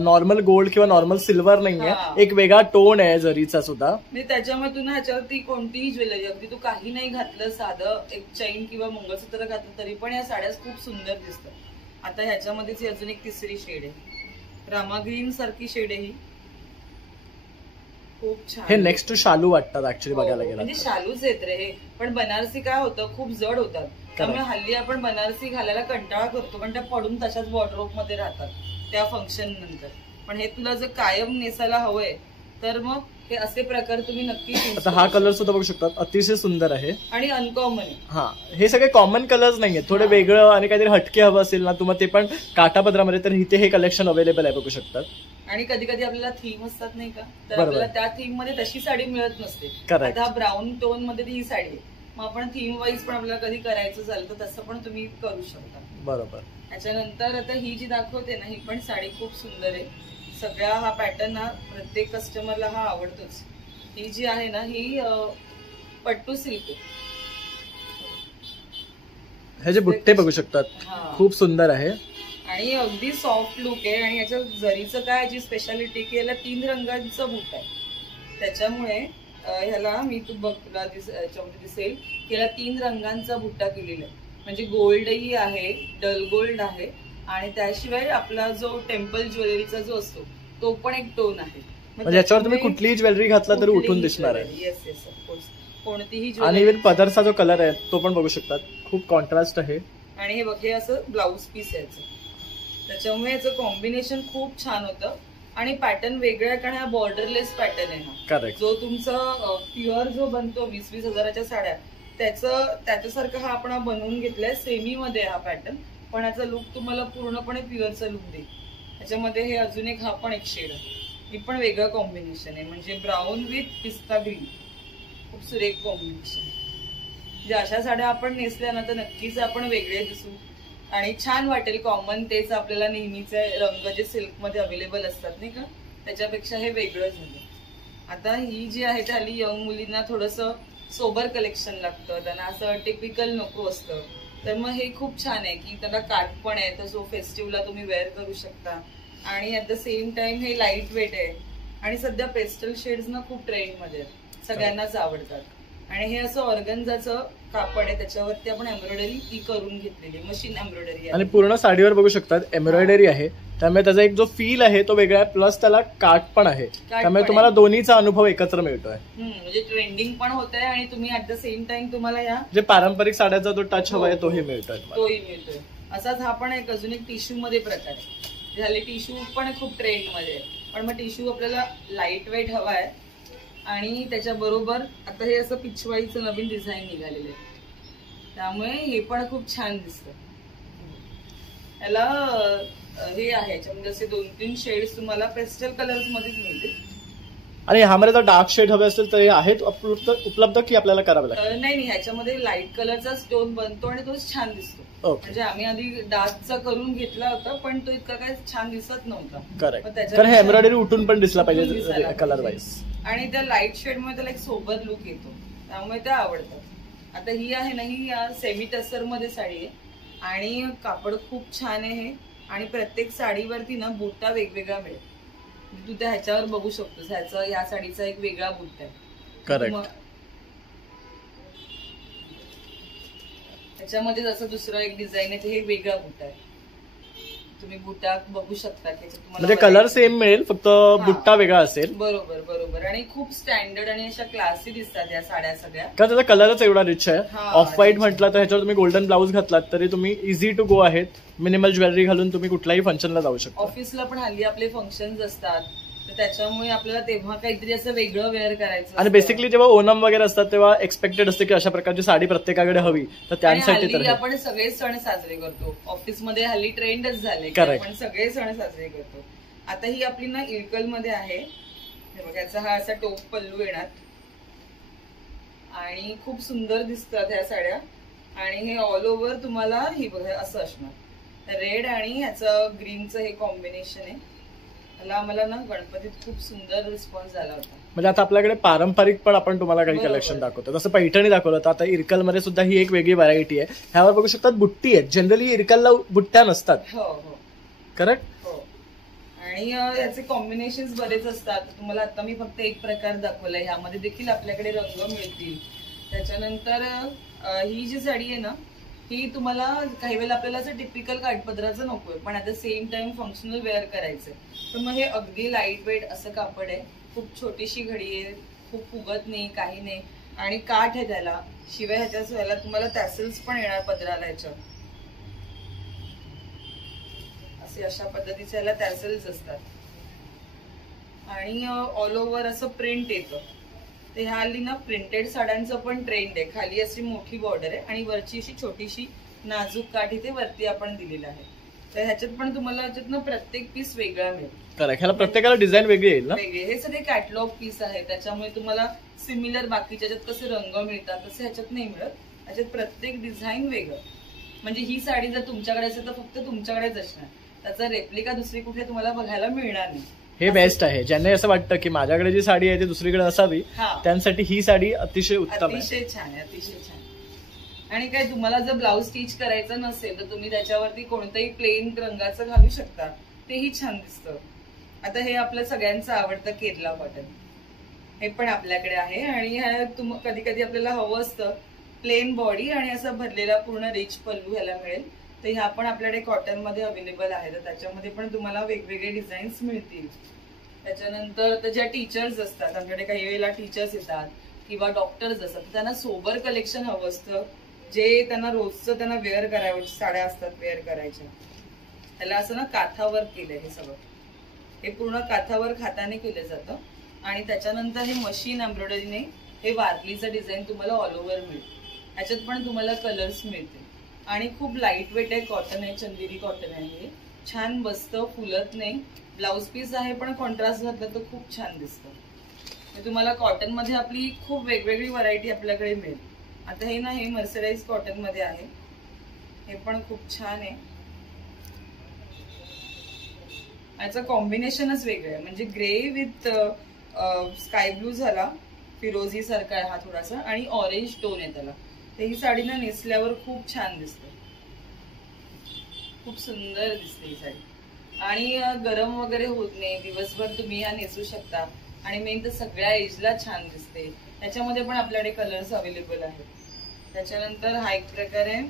नॉर्मल गोल्ड किंवा नॉर्मल सिल्वर नाहीये, एक वेगळा टोन आहे जरीचा सुद्धा. म्हणजे त्याच्यामुळे तुला ह्याच्यावरती कोणतीही ज्वेलरी, अगदी तू काही नाही घातलं, साधं एक चैन किंवा मंगळसूत्र घातलं तरी पण या साड्या खूप सुंदर दिसतात. आता ह्याच्यामध्येच अजून एक तिसरी शेड आहे, रामा ग्रीन सारखी शेड आहे ही, खूप छान. हे नेक्स्ट टू शालू वाटतात ऍक्च्युली बघायला गेलं, म्हणजे शालूच येत रे हे. पण बनारसी काय होतं, खूप जड होतात, त्यामुळे हल्ली आपण बनारसी घालायला कंटाळा करतो कारण त्या पडून तशाच वॉर्डरोब मध्ये राहतात त्या फंक्शन नंतर. पण हे तुला जर कायम नेसायला हवंय तर मग हे असे प्रकार तुम्ही नक्की. आता हा कलर सुद्धा बघू शकतात, अतिशय सुंदर आहे आणि अनकॉमन आहे. हा, हे सगळे कॉमन कलर्स नाहीये, थोडे वेगळं आणि काहीतरी हटके हवं असेल ना तुम्हाला ते पण काठापदरामध्ये, तर इथे हे कलेक्शन अवेलेबल आहे बघू शकतात. आणि कधी कधी आपल्याला थीम असतात नाही का, तर आपल्याला त्या थीम मध्ये तशी साडी मिळत नसते. आता ब्राऊन टोन मध्ये ही साडी आहे, मग आपण थीम वाईज पण आपल्याला कधी करायचं झालं तर तसं पण तुम्ही करू शकता. बरोबर. त्याच्यानंतर आता ही जी दाखवते ना, ही पण साडी खूप सुंदर आहे. सगळ्या हा पॅटर्न हा प्रत्येक कस्टमरला हा आवडतोच. ही जी आहे ना, ही पट्टू सिल्क आहे. हे जे बुट्टे बघू शकतात, खूप सुंदर आहे आणि अगदी सॉफ्ट लुक आहे. आणि याच्या जरीचं काय जी स्पेशालिटी की याला 3 रंगांचं बूट आहे, त्याच्यामुळे ह्याला मी तुला याच्यामध्ये दिसेल की याला 3 रंगांचा बुट्टा केलेला आहे. म्हणजे गोल्डही आहे, डल गोल्ड आहे, आणि त्याशिवाय आपला जो टेम्पल ज्वेलरीचा जो असतो तो पण एक टोन आहे. म्हणजे याच्यावर तुम्ही कुठलीही ज्वेलरी घातला तरी उठून दिसणार आहे. येस येस, ऑफकोर्स, कोणतीही. आणि इव्हन पदरचा जो कलर आहे तो पण बघू शकतात, खूप कॉन्ट्रास्ट आहे. आणि हे बघ, हे असं ब्लाऊज पीस आहे याचं, त्याच्यामुळे याचं कॉम्बिनेशन खूप छान होतं. आणि पॅटर्न वेगळा आहे कारण हा बॉर्डरलेस पॅटर्न आहे हा. करेक्ट. जो तुमचा प्युअर जो बनतो 20-20 हजाराच्या साड्या, त्याच्यासारखं हा आपण बनवून घेतलाय. सेमी मध्ये हा पॅटर्न, पण याचा लुक तुम्हाला पूर्णपणे प्युअरचा लुक देईल. त्याच्यामध्ये हे अजून एक, हा पण एक शेड आहे, ही पण वेगळं कॉम्बिनेशन आहे, म्हणजे ब्राऊन विथ पिस्ता ग्रीन, खूप सुरेख कॉम्बिनेशन. म्हणजे अशा साड्या आपण नेसल्या ना तर नक्कीच आपण वेगळे दिसू आणि छान वाटेल. कॉमन तेच आपल्याला नेहमीचे रंग जे सिल्क मध्ये अवेलेबल असतात नाही का, त्याच्यापेक्षा हे वेगळं झालं. आता ही जी आहे ती हल्ली यंग मुलींना थोडंसं सोबर कलेक्शन लागतं, त्यांना असं टिपिकल नको असतं, तर मग हे खूप छान आहे की त्याला काठ पण आहे, तर सो फेस्टिव्हला तुम्ही वेअर करू शकता. आणि ऍट द सेम टाइम हे लाईट वेट आहे. आणि सध्या पेस्टल शेड्स ना खूप ट्रेंड मध्ये आहेत, सगळ्यांनाच आवडतात. आणि हे असं ऑर्गन्झाचं कापड आहे, त्याच्यावरती आपण एम्ब्रॉयडरी ती करून घेतलेली, मशीन एम्ब्रॉयडरी. आणि पूर्ण साडीवर बघू शकतात एम्ब्रॉयडरी आहे, त्यामुळे त्याचा एक जो फील आहे तो वेगळा आहे, प्लस त्याला काठ पण आहे, त्यामुळे तुम्हाला दोन्हीचा अनुभव एकत्र मिळतोय. म्हणजे ट्रेंडिंग पण होत आहे आणि तुम्ही ऍट द सेम टाइम तुम्हाला या जे पारंपरिक साड्याचा जो टच हवाय तोही मिळतोय. असाच हा पण एक अजून एक टिश्यू मध्ये प्रकार आहे. झाले टिश्यू पण खूप ट्रेंड मध्ये आहे, पण मग टिश्यू आपल्याला लाईट वेट हवा आहे. आणि त्याच्याबरोबर आता हे असं पिछवाईचं नवीन डिझाईन निघालेलं आहे, त्यामुळे हे पण खूप छान दिसतं. याला हे आहे याच्यामध्ये असे 2-3 शेड्स तुम्हाला पेस्टल कलर्स मध्येच मिळतील. आणि ह्यामध्ये जर डार्क शेड हवे असतील तर हे आहेत उपलब्ध की आपल्याला करावं लागेल? नाही, ह्याच्यामध्ये लाईट कलरचा स्टोन बनतो आणि तो छान दिसतो. म्हणजे आम्ही आधी डार्कचा करून घेतला होता, पण तो इतका काय छान दिसत नव्हता. करेक्ट, कारण हे एम्ब्रॉयडरी उठून पण दिसला पाहिजे कलर वाईज. आणि त्या लाईट शेड मध्ये त्याला एक सोबर लुक येतो, त्यामुळे त्या आवडतात. आता ही आहे ना, ही सेमी टसर मध्ये साडी आहे आणि कापड खूप छान आहे. आणि प्रत्येक साडीवरती ना बुट्टा वेगवेगळा मिळेल, तू त्या ह्याच्यावर बघू शकतोस. ह्याचा या साडीचा एक वेगळा बुट्टा आहे. करेक्ट. त्याच्यामध्ये जसं दुसरं एक डिझाईन आहे, हे वेगळा बुट्टा आहे, तुम्ही बुट्टा बघू शकता. म्हणजे कलर सेम मिळेल, फक्त बुट्टा वेगळा असेल. बरोबर बरोबर. आणि खूप स्टँडर्ड आणि अशा क्लासी दिसतात या साड्या सगळ्या, कारण त्याचा कलरच एवढा रिच आहे. ऑफ व्हाईट म्हटलं तर ह्याच्यावर तुम्ही गोल्डन ब्लाऊज घातलात तरी तुम्ही इझी टू गो आहेत. मिनिमल ज्वेलरी घालून तुम्ही कुठल्याही फंक्शनला जाऊ शकता. ऑफिसला पण हल्ली आपले फंक्शन्स असतात, तर त्याच्यामुळे आपल्याला तेव्हा काहीतरी असं वेगळं वेअर करायचं. आणि बेसिकली जेव्हा ओणम वगैरे असतात तेव्हा एक्सपेक्टेड असते की अशा प्रकारची साडी प्रत्येकाकडे हवी, तर त्यासाठी तर आपण सगळे सण साजरे करतो. ऑफिसमध्ये हल्ली ट्रेंडच झाले, आपण सगळे सण साजरे करतो. आता ही आपली ना इरकल मध्ये आहे. हे बघा, याचा हा असा टोप पल्लू येणार आणि खूप सुंदर दिसतात ह्या साड्या. आणि हे ऑल ओव्हर तुम्हाला ही बघा असं असणार, रेड आणि ह्याचं ग्रीनचं हे कॉम्बिनेशन आहे. त्याला आम्हाला ना गणपतीत खूप सुंदर रिस्पॉन्स झाला होता. म्हणजे आता आपल्याकडे पारंपरिक पण आपण तुम्हाला काही कलेक्शन दाखवतो, जसं पैठणी दाखवलं होतं. आता इरकल मध्ये सुद्धा ही एक वेगळी व्हरायटी आहे. ह्यावर बघू शकतात बुट्टी आहेत. जनरली इरकलला बुट्ट्या नसतात. हो हो करेक्ट. हो. आणि याचे कॉम्बिनेशन बरेच असतात. तुम्हाला आता मी फक्त एक प्रकार दाखवलाय, ह्यामध्ये देखील आपल्याकडे रंग मिळतील. त्याच्यानंतर ही जी साडी आहे ना, ही तुम्हाला काही वेळेला आपल्याला असं टिपिकल काठपदराचं नकोय, पण at the same time functional wear करायचंय, तर मग हे अगदी लाईट वेट असं कापड आहे. खूप छोटीशी घडी आहे, खूप फुगत नाही, काही नाही, आणि काठ आहे त्याला. शिवाय ह्याच्या तुम्हाला टॅसल्स पण येणार पदराला. ह्याच्यात असे अशा पद्धतीचे याला टॅसल्स असतात. आणि ऑल ओव्हर असं प्रिंट येतं. तर ह्या हल्ली ना प्रिंटेड साड्यांचं पण ट्रेंड आहे. खाली अशी मोठी बॉर्डर आहे आणि वरची अशी छोटीशी नाजूक काठ इथे वरती आपण दिलेला आहे. तर ह्याच्यात पण तुम्हाला ह्याच्यात ना प्रत्येक पीस वेगळा मिळेल. ह्याला प्रत्येकाला डिझाईन वेगळी येईल ना. वेगळे हे सगळे कॅटलॉग पीस आहे, त्याच्यामुळे तुम्हाला सिमिलर बाकीच्या ह्याच्यात कसे रंग मिळतात तसे ह्याच्यात नाही मिळत. ह्याच्यात प्रत्येक डिझाईन वेगळं. म्हणजे ही साडी जर तुमच्याकडे असेल तर फक्त तुमच्याकडेच असणार, त्याचा रेप्लिका दुसरी कुठे तुम्हाला बघायला मिळणार नाही. हे बेस्ट आहे. ज्यांना असं वाटतं की माझ्याकडे जी साडी आहे ती दुसरीकडे असावी, त्यांसाठी ही साडी अतिशय उत्तम आहे. अतिशय छान आहे, अतिशय छान. आणि काय तुम्हाला जर ब्लाऊज स्टिच करायचं नसेल तर तुम्ही त्याच्यावरती कोणतंही प्लेन रंगाचं घालू शकता, तेही छान दिसतं. आता हे आपलं सगळ्यांचं आवडतं केरला कॉटन, हे पण आपल्याकडे आहे. आणि कधी कधी आपल्याला हवं असतं प्लेन बॉडी आणि असं भरलेला पूर्ण रिच पल्लू ह्याला मिळेल, तर ह्या पण आपल्याकडे कॉटन मध्ये अवेलेबल आहे. तर त्याच्यामध्ये पण तुम्हाला वेगवेगळे डिझाईन्स मिळतील. त्याच्यानंतर तर ज्या टीचर्स असतात, आमच्याकडे काही वेळेला टीचर्स येतात किंवा डॉक्टर्स असतात, त्यांना सोबर कलेक्शन हवं असतं, जे त्यांना रोजचं त्यांना वेअर करावं, साड्या असतात वेअर करायच्या, त्याला असं ना काथावर केलंय. हे सगळं हे पूर्ण काथावर हाताने केलं जातं. आणि त्याच्यानंतर हे मशीन एम्ब्रॉयडरीने हे वारलीचं डिझाईन तुम्हाला ऑल ओव्हर मिळेल. ह्याच्यात पण तुम्हाला कलर्स मिळतील. आणि खूप लाईट वेट आहे, कॉटन आहे, चंदेरी कॉटन आहे. हे छान बसतं, फुलत नाही. ब्लाउज पीस आहे पण कॉन्ट्रास्ट घातलं तर खूप छान दिसतं. तुम्हाला कॉटन मध्ये आपली खूप वेगवेगळी व्हरायटी आपल्याकडे मिळेल. आता हे ना, हे मर्सराइज कॉटन मध्ये आहे, हे पण खूप छान आहे. याचं कॉम्बिनेशनच वेगळं आहे. म्हणजे ग्रे विथ स्काय ब्लू झाला, फिरोजी सारखा आहे हा थोडासा, आणि ऑरेंज टोन आहे त्याला. तर ही साडी ना नेसल्यावर खूप छान दिसते, खूप सुंदर दिसते ही साडी. आणि गरम वगैरे होत नाही, दिवसभर तुम्ही या नेसू शकता. आणि मेन तर सगळ्या एजला छान दिसते. त्याच्यामध्ये पण आपल्याकडे कलर्स अवेलेबल आहेत. त्याच्यानंतर हा एक प्रकार आहे,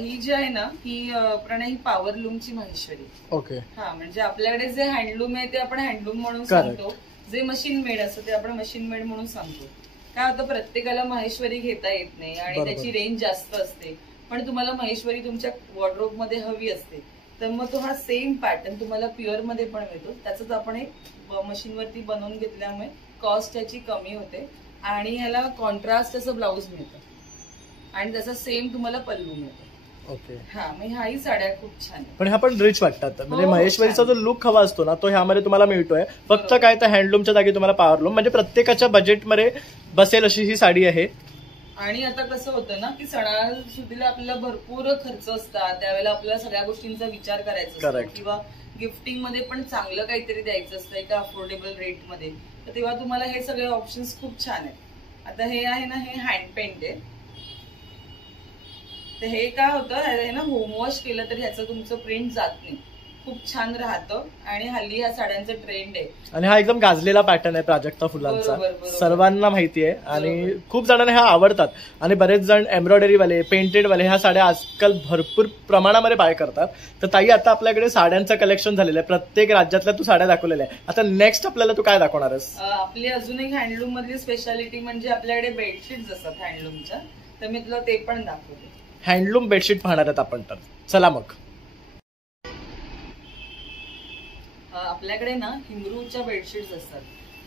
ही जी आहे ना, ही पॉवरलूमची माहेश्वरी. ओके. हा, म्हणजे आपल्याकडे जे हँडलूम आहे ते आपण हँडलूम म्हणून सांगतो, जे मशीन मेड असतं ते आपण मशीन मेड म्हणून सांगतो. काय होतं, प्रत्येकाला माहेश्वरी घेता येत नाही आणि त्याची रेंज जास्त असते. पण तुम्हाला माहेश्वरी तुमच्या वॉर्डरोब मध्ये हवी असते, तर मग तो हा सेम पॅटर्न तुम्हाला प्युअर मध्ये पण मिळतो. त्याच आपण एक मशीनवरती बनवून घेतल्यामुळे कॉस्ट त्याची कमी होते. आणि ह्याला कॉन्ट्रास्ट असं ब्लाऊज मिळतं आणि त्याचा सेम तुम्हाला पल्लू मिळतो. ओके. हा, मग ह्याही साड्या खूप छान आहे. पण ह्या पण रिच वाटतात. म्हणजे महेश्वरीचा जो लुक हवा असतो ना, तो ह्यामध्ये तुम्हाला मिळतोय. फक्त काय तर हँडलूमच्या जागी तुम्हाला पॉवरलूम, म्हणजे प्रत्येकाच्या बजेटमध्ये बसेल अशी ही साडी आहे. आणि आता कसं होतं ना, की सणासुदीला आपल्याला भरपूर खर्च असतात, त्यावेळेला आपल्याला सगळ्या गोष्टींचा विचार करायचा असतो, किंवा गिफ्टिंग मध्ये पण चांगलं काहीतरी द्यायचं असतं एका अफोर्डेबल रेट मध्ये. तर तेव्हा तुम्हाला हे सगळे ऑप्शन्स खूप छान आहेत. आता हे आहे ना, हे हँड पेंट आहे. तर हे काय होतं, हे ना होम वॉश केलं तरी ह्याचं तुमचं प्रिंट जात नाही, खूप छान राहतं. आणि हल्ली ह्या साड्यांचं ट्रेंड आहे. आणि हा एकदम गाजलेला पॅटर्न आहे प्राजक्ता फुलांचा, सर्वांना माहिती आहे आणि खूप जणांना ह्या आवडतात. आणि बरेच जण एम्ब्रॉयडरी वाले, पेंटेड वाले ह्या साड्या आजकाल भरपूर प्रमाणामध्ये बाय करतात. तर ताई, आता आपल्याकडे साड्यांचं कलेक्शन झालेलं आहे, प्रत्येक राज्यातल्या तू साड्या दाखवलेल्या आहे. आता नेक्स्ट आपल्याला तू काय दाखवणार आहेस? आपली अजून एक हँडलूम मधली स्पेशालिटी म्हणजे आपल्याकडे बेडशीट असतात हँडलूमच्या, तर मी तुला ते पण दाखवते. हँडलूम बेडशीट पाहणार आहेत आपण, तर चला मग. आपल्याकडे ना हिमरूच्या बेडशीट्स असतात.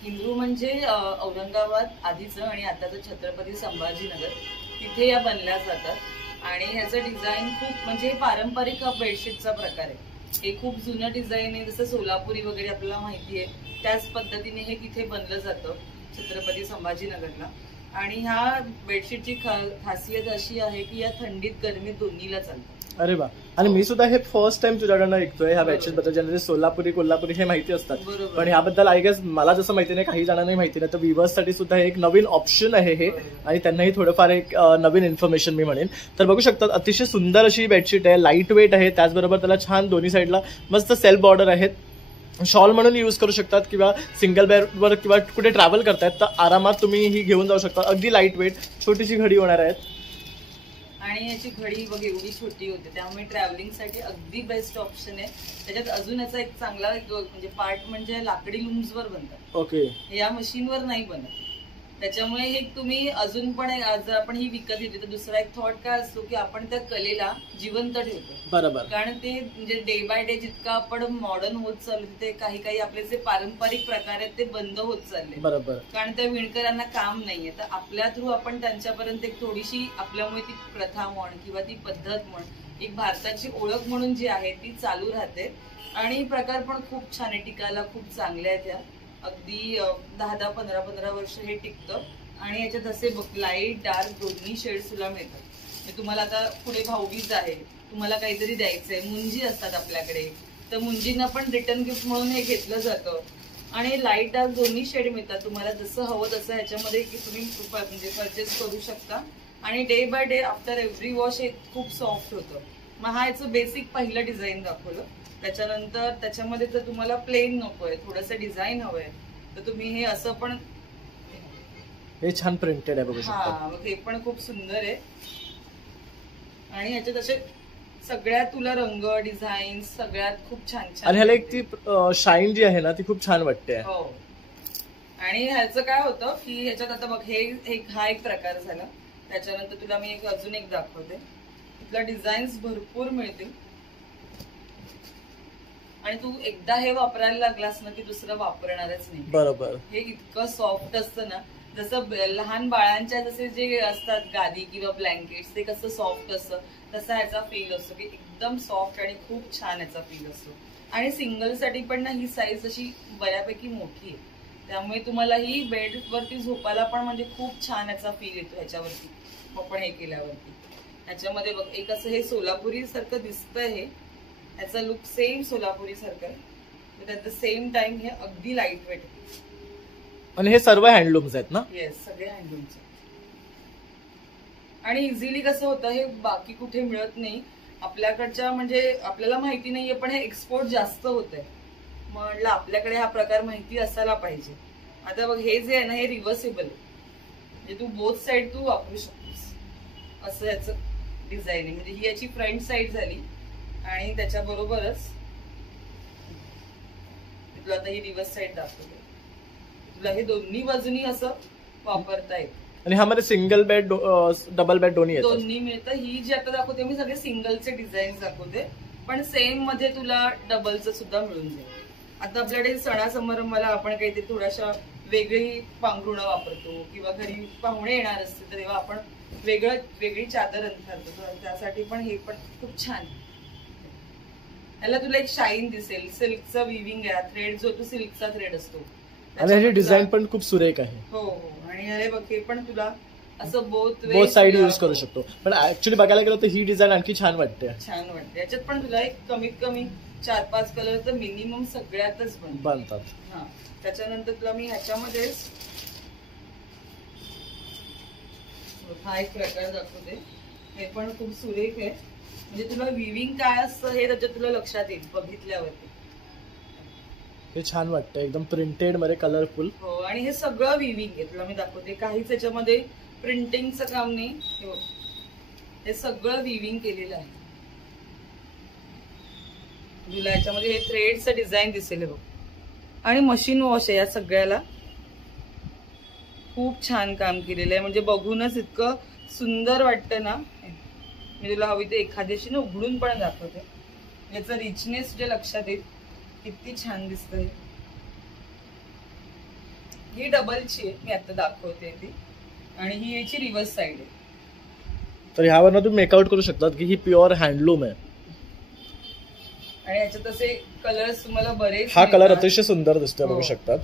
हिमरू म्हणजे औरंगाबाद आधीचं आणि आताचं छत्रपती संभाजीनगर, तिथे या बनल्या जातात आणि ह्याचं डिझाईन खूप म्हणजे पारंपरिक बेडशीटचा प्रकार आहे. हे खूप जुनं डिझाईन आहे, जसं सोलापुरी वगैरे आपल्याला माहिती आहे त्याच पद्धतीने हे तिथे बनलं जातं छत्रपती संभाजीनगरला. आणि ह्या बेडशीटची खासियत अशी आहे की या थंडीत गरमीत दोन्हीला चालतं. अरे वा. आणि मी सुद्धा हे फर्स्ट टाइम तुझ्याकडनं ऐकतोय ह्या बेडशीट बद्दल. जनरली सोलापुरी कोल्हापुरी हे माहिती असतात, पण ह्याबद्दल आय गेस मला जसं माहिती नाही, काही जणांनाही माहिती नाही, तर व्ह्युअर्स साठी सुद्धा एक नवीन ऑप्शन आहे हे आणि त्यांनाही थोडंफार एक नवीन इन्फॉर्मेशन मी म्हणेन. तर बघू शकतात अतिशय सुंदर अशी बेडशीट आहे, लाईट वेट आहे, त्याचबरोबर त्याला छान दोन्ही साईडला मस्त सेल्फ बॉर्डर आहेत. शॉल म्हणून यूज करू शकतात किंवा सिंगल बेडवर किंवा कुठे ट्रॅव्हल करतायत तर आरामात तुम्ही ही घेऊन जाऊ शकता. अगदी लाईट वेट, छोटीशी घडी होणार आहेत आणि याची घडी बघ एवढी छोटी होते, त्यामुळे ट्रॅव्हलिंगसाठी अगदी बेस्ट ऑप्शन आहे. त्याच्यात अजून याचा एक चांगला म्हणजे पार्ट म्हणजे लाकडी लूम्सवर बनतात. ओके. या मशीनवर नाही बनत, त्याच्यामुळे हे तुम्ही अजून पण जर आपण ही विकत घेतली तर दुसरा एक थॉट काय असतो की आपण त्या कलेला जिवंत ठेवतो. बरोबर. कारण ते म्हणजे डे बाय डे जितकं आपण मॉडर्न होत चाललो तिथे काही काही आपले जे पारंपरिक प्रकार आहेत ते बंद होत चालले. बरोबर. कारण त्या विणकरांना काम नाहीये, तर आपल्या थ्रू आपण त्यांच्यापर्यंत एक थोडीशी आपल्यामुळे ती प्रथा म्हण किंवा ती पद्धत म्हण एक भारताची ओळख म्हणून जी आहे ती चालू राहते. आणि प्रकार पण खूप छान आहे, टिकायला खूप चांगल्या आहेत या. अगदी 10-10, 15-15 वर्ष हे टिकतं. आणि याच्यात असे लाईट डार्क दोन्ही शेड्स तुला मिळतात. तुम्हाला आता पुढे भाऊबीज आहे, तुम्हाला काहीतरी द्यायचंय, मुंजी असतात आपल्याकडे, तर मुंजींना पण रिटर्न गिफ्ट म्हणून हे घेतलं जातं. आणि लाईट डार्क दोन्ही शेड मिळतात, तुम्हाला जसं हवं तसं ह्याच्यामध्ये तुम्ही म्हणजे परचेस करू शकता. आणि day by day after every wash हे खूप सॉफ्ट होतं. मग हा याचं बेसिक पहिलं डिझाईन दाखवलं. त्याच्यानंतर त्याच्यामध्ये जर तुम्हाला प्लेन नकोय, थोडंसं डिझाईन हवंय, तर तुम्ही हे असं पण हे छान प्रिंटेड आहे बघू शकता. हा, हे पण खूप सुंदर आहे. आणि याच्यात असे सगळ्यात तुला रंग डिझाईन सगळ्यात खूप छान छान. आणि ह्याला एक ती शाईन जी आहे ना ती खूप छान वाटते. हो. आणि ह्याचं काय होतं की ह्याच्यात आता बघ हे हा एक प्रकार झाला. त्याच्यानंतर तुला मी अजून एक दाखवते. तुला डिझाईन्स भरपूर मिळतील आणि तू एकदा हे वापरायला लागलास ना की दुसरं वापरणारच नाही. बरोबर. हे इतकं सॉफ्ट असतं ना, जसं लहान बाळांच्या जसे जे असतात गादी किंवा ब्लँकेट्स ते कसं सॉफ्ट असतं तसा ह्याचा फील असतो की एकदम सॉफ्ट आणि खूप छान याचा फील असतो. आणि सिंगल साठी पण ना ही साईज अशी बऱ्यापैकी मोठी आहे, त्यामुळे तुम्हाला ही बेड वरती झोपायला पण म्हणजे खूप छान याचा फील येतो ह्याच्यावरती आपण हे केल्यावरती. ह्याच्यामध्ये बघ एक असं हे सोलापुरी सारखं दिसतंय, हे याचा लुक सेम सोलापुरी सारखं आहे, but at the same time हे अगदी लाईट वेट आहे. आणि हे सर्व हँडलूम्स आहेत ना? येस, सगळे हँडलूम्स. आणि इझिली कसं होतं हे बाकी कुठे मिळत नाही आपल्याकडच्या, म्हणजे आपल्याला माहिती नाहीये पण हे एक्सपोर्ट जास्त होत आहे. म्हटलं आपल्याकडे हा प्रकार माहिती असायला पाहिजे. आता बघ हे जे आहे ना हे रिव्हर्सेबल आहे, म्हणजे तू बोथ साइड तू वापरू शकतोस असं याचं डिझाईन आहे. म्हणजे ही याची फ्रंट साइड झाली आणि त्याच्या बरोबरच तुला आता ही रिव्हर्स साइड दाखवते. तुला हे दोन्ही बाजूनी असं वापरता येईल. आणि ह्यामध्ये सिंगल बेड डबल बेड दोन्ही मिळतं. ही जी आता दाखवते मी सगळे सिंगलचे डिझाईन दाखवते, पण सेम मध्ये तुला डबलचं सुद्धा मिळून जाईल. आता आपल्याकडे सणा समारंभाला आपण काहीतरी थोड्याशा वेगळी पांघरुणं वापरतो किंवा घरी पाहुणे येणार असते तर तेव्हा आपण वेगळी चादर अंथरतो, तर त्यासाठी पण हे पण खूप छान. याला तुला एक शाईन दिसेल, सिल्कचा विविंग आहे, थ्रेड जो तो सिल्कचा थ्रेड असतो. आणि डिझाईन पण खूप सुरेख आहे. हो हो. आणि अरे बघ हे पण तुला असं बोथ साइड यूज करू शकतो. पण ऍक्च्युली बघायला गेलं तर ही डिझाईन आणखी छान वाटते. याच्यात पण तुला एक कमीत कमी 4-5 कलर तर मिनिमम सगळ्यातच बनतात. हा. त्याच्यानंतर तुला मी ह्याच्यामध्ये हा एक प्रकार दाखवते. हे पण खूप सुरेख आहे, म्हणजे तुला विविंग काय असतं हे त्याच्यात तुला लक्षात येईल बघितल्यावरती. हे छान वाटतं, एकदम प्रिंटेड मध्ये कलरफुल. हो. आणि हे सगळं विविंग आहे, तुला मी दाखवते. काहीच याच्यामध्ये प्रिंटिंगचं काम नाही, हे सगळं विविंग केलेलं आहे. तुला याच्यामध्ये हे थ्रेडचं डिझाईन दिसेल बघ. आणि मशीन वॉश आहे या सगळ्याला. खूप छान काम केलेलं आहे, म्हणजे बघूनच इतकं सुंदर वाटतं ना. मी तुला हवी ते एखाद्याशी ना उघडून पण दाखवते, याचं रिचनेस जे लक्षात येईल. किती छान दिसतंय. ही डबलची आहे, मी आता दाखवते ती, आणि ही याची रिव्हर्स साइड आहे. तर ह्यावरनं तुम्ही मेकआउट करू शकतात की ही प्युअर हँडलूम आहे. आणि याच्यात असे कलर्स तुम्हाला बरेच. हा कलर अतिशय सुंदर दिसतोय, बघू शकतात.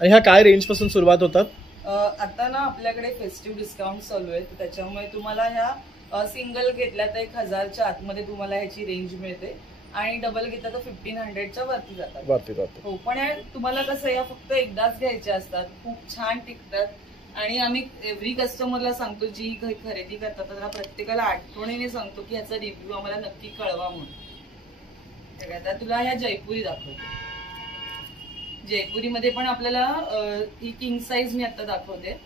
आणि ह्या काय रेंज पासून सुरुवात होतात? आता ना आपल्याकडे फेस्टिव्ह डिस्काउंट चालू आहे, त्याच्यामुळे तुम्हाला ह्या सिंगल घेतल्या तर 1000च्या आतमध्ये तुम्हाला ह्याची रेंज मिळते, आणि डबल घेतला तर 1500च्या वरती जातात. हो, पण तुम्हाला कसं या फक्त एकदाच घ्यायच्या असतात, खूप छान टिकतात. आणि आम्ही एव्हरी कस्टमरला सांगतो, जी खरेदी करतात त्यांना प्रत्येकाला आठवणीने सांगतो की ह्याचा रिव्ह्यू आम्हाला नक्की कळवा म्हणून. आता तुला ह्या जयपुरी दाखवते. जयपुरीमध्ये पण आपल्याला ही किंग साईज मी आता दाखवते,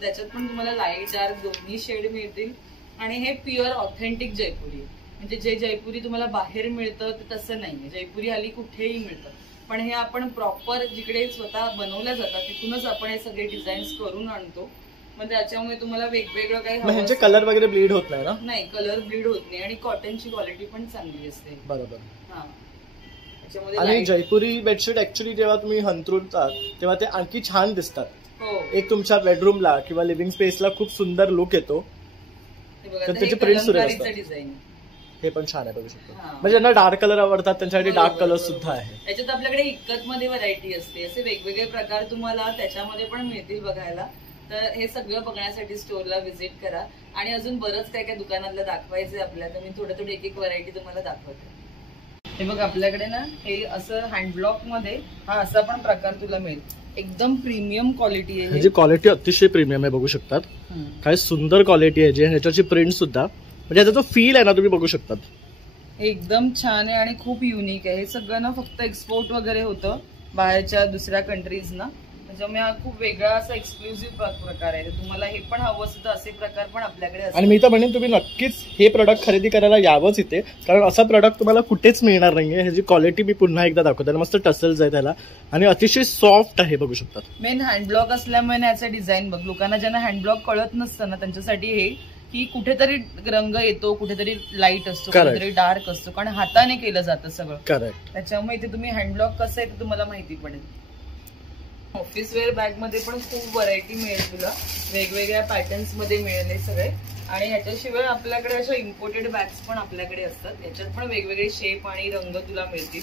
त्याच्यात पण तुम्हाला लाईट डार्क दोन्ही शेड मिळतील. आणि हे प्युअर ऑथेंटिक जयपुरी, म्हणजे जे जयपुरी तुम्हाला बाहेर मिळतं ते तसं नाहीये. जयपुरी हल्ली कुठेही मिळतं, पण हे आपण प्रॉपर जिकडे स्वतः बनवल्या जातात तिथूनच आपण हे सगळे डिझाईन्स करून आणतो. मग त्याच्यामुळे तुम्हाला वेगवेगळं काही म्हणजे कलर वगैरे ब्लीड होत नाही ना? नाही, कलर ब्लीड होत नाही, आणि कॉटनची क्वालिटी पण चांगली असते. बरोबर. हा, आणि जयपुरी बेडशीट ऍक्च्युली जेव्हा तुम्ही हंतरूतात तेव्हा ते आणखी छान दिसतात. हो, एक तुमच्या बेडरूमला किंवा लिव्हिंग स्पेसला खूप सुंदर लुक येतो. तर त्याची प्रिंट सुरेख असतात. डिझाईन हे पण छान आहे, बघू शकतो. म्हणजे ज्यांना डार्क कलर आवडतात त्यांच्यासाठी डार्क कलर सुद्धा आहे. याच्यात आपल्याकडे इक्कत मध्ये व्हरायटी असते, असे वेगवेगळे प्रकार तुम्हाला त्याच्यामध्ये पण मिळतील बघायला. तर हे सगळं बघण्यासाठी स्टोअरला व्हिजिट करा. आणि अजून बरंच काय काय दुकानातलं दाखवायचंय आपल्याला, तर मी थोडं एक एक व्हरायटी तुम्हाला दाखवते. हे बघ, आपल्याकडे ना हे असं हँडब्लॉक मध्ये हा असा पण प्रकार तुला मिळेल. एकदम प्रीमियम क्वालिटी आहे, ह्याची क्वालिटी अतिशय प्रीमियम आहे, बघू शकतात. काय सुंदर क्वालिटी आहे, जे ह्याच्याची प्रिंट सुद्धा, म्हणजे याचा जो फील आहे ना तुम्ही बघू शकतात, एकदम छान आहे आणि खूप युनिक आहे. हे सगळं ना फक्त एक्सपोर्ट वगैरे होतं बाहेरच्या दुसऱ्या कंट्रीजना, त्याच्यामुळे हा खूप वेगळा असा एक्सक्लुझिव्ह प्रकार आहे. तुम्हाला हे पण हवं असेल तर असे प्रकार पण आपल्याकडे असतात. आणि मी तर म्हणेन तुम्ही नक्कीच हे प्रोडक्ट खरेदी करायला यावंच इथे, कारण असा प्रोडक्ट तुम्हाला कुठेच मिळणार नाहीये. ह्याची क्वालिटी मी पुन्हा एकदा दाखवते. मस्त टसल्स आहे त्याला आणि अतिशय सॉफ्ट आहे, बघू शकतात. मेन हँडब्लॉक असल्यामुळे याचा डिझाईन बघ, लोकांना ज्यांना हँडब्लॉक कळत नसतं ना त्यांच्यासाठी हे की कुठेतरी रंग येतो, कुठेतरी लाईट असतो, कुठेतरी डार्क असतो, कारण हाताने केलं जातं सगळं. करेक्ट. त्याच्यामुळे इथे तुम्ही हँडब्लॉक कसं आहे ते तुम्हाला माहिती पडेल. ऑफिस वेअर बॅग मध्ये पण खूप व्हरायटी मिळेल तुला, वेगवेगळ्या पॅटर्न्स मध्ये मिळेल हे सगळे. आणि ह्याच्याशिवाय आपल्याकडे अशा इम्पोर्टेड बॅग्स पण आपल्याकडे असतात, याच्यात पण वेगवेगळे शेप आणि रंग तुला मिळतील.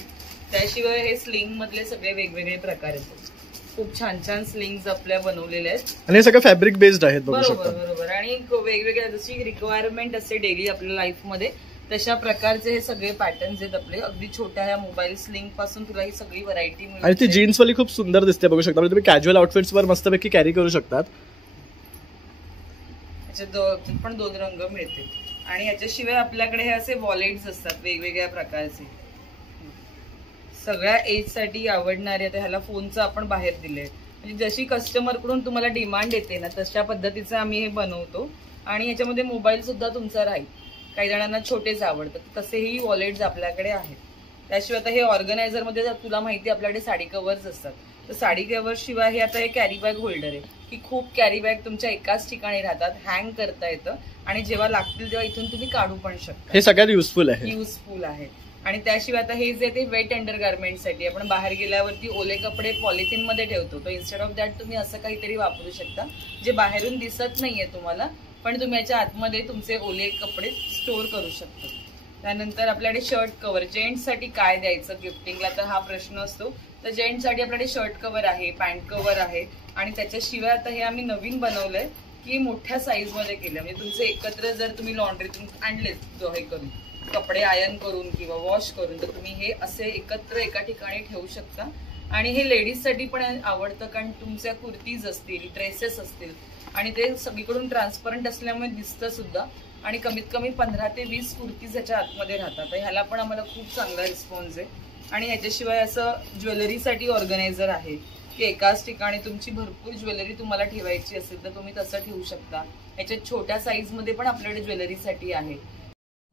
त्याशिवाय हे स्लिंग मधले सगळे वेगवेगळे प्रकार आहेत, खूप छान छान स्लिंग्स आपल्या बनवलेले आहेत. आणि हे सगळं फॅब्रिक बेस्ड आहेत, बरोबर बरोबर. आणि वेगवेगळ्या जशी रिक्वायरमेंट असते डेली आपल्या लाईफ मध्ये तशा प्रकारचे हे सगळे पॅटर्न्स आहेत आपले. अगदी छोट्या ह्या मोबाईल स्लिंग पासून तुला ही सगळी व्हरायटी मिळते. आणि ती जीन्स वाली खूप सुंदर दिसते, बघू शकता. तुम्ही कॅज्युअल आउटफिट्स वर मस्तपैकी कॅरी करू शकतात. याच्यात पण 2 रंग मिळते. आणि याच्याशिवाय आपल्याकडे हे असे वॉलेट्स असतात वेगवेगळ्या प्रकारचे, सगळ्या एज साठी आवडणारे. आता ह्याला फोनचं आपण बाहेर दिलंय, म्हणजे जशी कस्टमर कडून तुम्हाला डिमांड येते ना तशा पद्धतीचं आम्ही हे बनवतो. आणि याच्यामध्ये मोबाईल सुद्धा तुमचा राहील. काही जणांना छोटेच आवडतात, तसेही वॉलेट्स आपल्याकडे आहेत. त्याशिवाय आता हे ऑर्गनायझर मध्ये तुला माहिती आपल्याकडे साडी कव्हर्स असतात, तर साडी कव्हर शिवाय हे आता हे कॅरी बॅग होल्डर आहे की खूप कॅरी बॅग तुमच्या एकाच ठिकाणी राहतात, हँग करता येतं आणि जेव्हा लागतील तेव्हा इथून तुम्ही काढू पण शकता. हे सगळ्यात युजफुल आहे. आणि त्याशिवाय आता हे जे ते वेट अंडर गार्मेंटसाठी आपण बाहेर गेल्यावरती ओले कपडे पॉलिथिन मध्ये ठेवतो, तर इन्स्टेड ऑफ दॅट तुम्ही असं काहीतरी वापरू शकता जे बाहेरून दिसत नाहीये तुम्हाला, पण तुम्ही याच्या आतमध्ये तुमचे ओले कपडे स्टोअर करू शकता. त्यानंतर आपल्याकडे शर्ट कव्हर, जेंट्ससाठी काय द्यायचं गिफ्टिंगला तर हा प्रश्न असतो. तर जेंट्ससाठी आपल्याकडे शर्ट कव्हर आहे, पॅन्ट कव्हर आहे. आणि त्याच्याशिवाय आता हे आम्ही नवीन बनवलंय की मोठ्या साईज मध्ये केलं, म्हणजे तुमचे एकत्र जर तुम्ही लॉन्ड्रीतून आणले हे करून कपडे आयर्न करून किंवा वॉश करून, तर तुम्ही हे असे एकत्र एका ठिकाणी ठेवू शकता. आणि हे लेडीजसाठी पण आवडतं, कारण तुमच्या कुर्तीज असतील, ड्रेसेस असतील आणि ते सगळीकडून ट्रान्सपरंट असल्यामुळे दिसतं सुद्धा. आणि कमीत कमी 15 ते 20 कुर्तीज याच्या आतमध्ये राहतात, तर ह्याला पण आम्हाला खूप चांगला रिस्पॉन्स आहे. आणि ह्याच्याशिवाय असं ज्वेलरीसाठी ऑर्गनायझर आहे की एकाच ठिकाणी तुमची भरपूर ज्वेलरी तुम्हाला ठेवायची असेल तर तुम्ही तसं ठेवू शकता. याच्यात छोट्या साईज मध्ये पण आपल्याकडे ज्वेलरीसाठी आहे.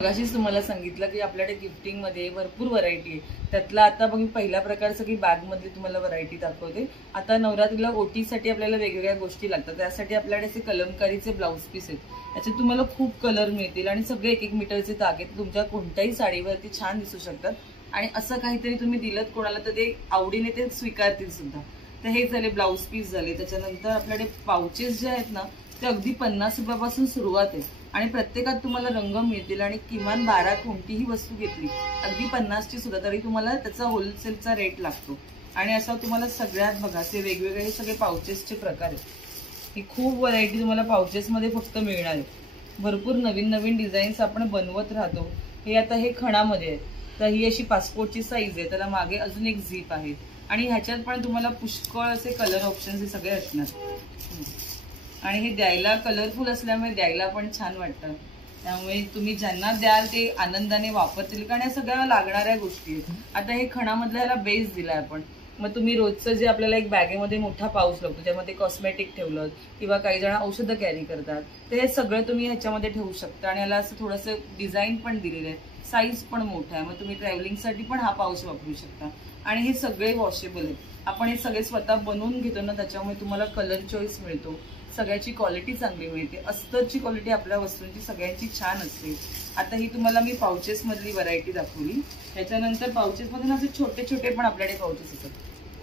मगाशीच तुम्हाला सांगितलं की आपल्याकडे गिफ्टिंग मध्ये भरपूर व्हरायटी आहे. त्यातला आता बघ पहिल्या प्रकारचं की बॅग मधली तुम्हाला व्हरायटी दाखवते. आता नवरात्रीला ओटीसाठी आपल्याला वेगवेगळ्या गोष्टी लागतात. त्यासाठी आपल्याकडे असे कलमकारीचे ब्लाऊज पीस आहेत. त्याच्यात तुम्हाला खूप कलर मिळतील आणि सगळे 1-1 मीटरचे धागे तुमच्या कोणत्याही साडीवरती छान दिसू शकतात. आणि असं काहीतरी तुम्ही दिलं कोणाला तर ते आवडीने ते स्वीकारतील सुद्धा. तर हे झाले ब्लाऊज पीस झाले. त्याच्यानंतर आपल्याकडे पाउचेस जे आहेत ना ते अगदी 50 रुपयापासून सुरुवात आहे आणि प्रत्येकात तुम्हाला रंग मिळतील आणि किमान 12 कोणतीही वस्तू घेतली अगदी 50ची सुद्धा तरी तुम्हाला त्याचा होलसेलचा रेट लागतो. आणि असं तुम्हाला सगळ्यात बघा ते वेगवेगळे सगळे पाउचेसचे प्रकार आहेत. ही खूप व्हरायटी तुम्हाला पाउचेसमध्ये फक्त मिळणार आहे. भरपूर नवीन नवीन डिझाईन्स आपण बनवत राहतो. हे आता हे खणामध्ये आहे. तर ही अशी पासपोर्टची साईज आहे. त्याला मागे अजून एक झीप आहे आणि ह्याच्यात पण तुम्हाला पुष्कळ असे कलर ऑप्शन्स हे सगळे असणार. आणि हे द्यायला कलरफुल असल्यामुळे द्यायला पण छान वाटतं. त्यामुळे तुम्ही ज्यांना द्याल ते आनंदाने वापरतील कारण या सगळ्या लागणाऱ्या गोष्टी आहेत. आता हे खणामधल्या ह्याला बेस दिलाय आपण. मग तुम्ही रोजचं जे आपल्याला एक बॅगेमध्ये मोठा पाऊच लागतो ज्यामध्ये कॉस्मेटिक ठेवलं किंवा काही जण औषधं कॅरी करतात तर हे सगळं तुम्ही ह्याच्यामध्ये ठेवू शकता. आणि याला असं थोडंसं डिझाईन पण दिलेलं आहे. साईज पण मोठा आहे. मग तुम्ही ट्रॅव्हलिंगसाठी पण हा पाऊच वापरू शकता. आणि हे सगळे वॉशेबल आहेत. आपण हे सगळे स्वतः बनवून घेतो ना त्याच्यामुळे तुम्हाला कलर चॉईस मिळतो. सगळ्याची क्वालिटी चांगली मिळते. अस्तरची क्वालिटी आपल्या वस्तूंची सगळ्यांची छान असते. आता ही तुम्हाला मी पाउचेस मधली व्हरायटी दाखवली. त्याच्यानंतर पाउचेस मध्ये असे छोटे छोटे पण आपल्याकडे पाउचेस असतात.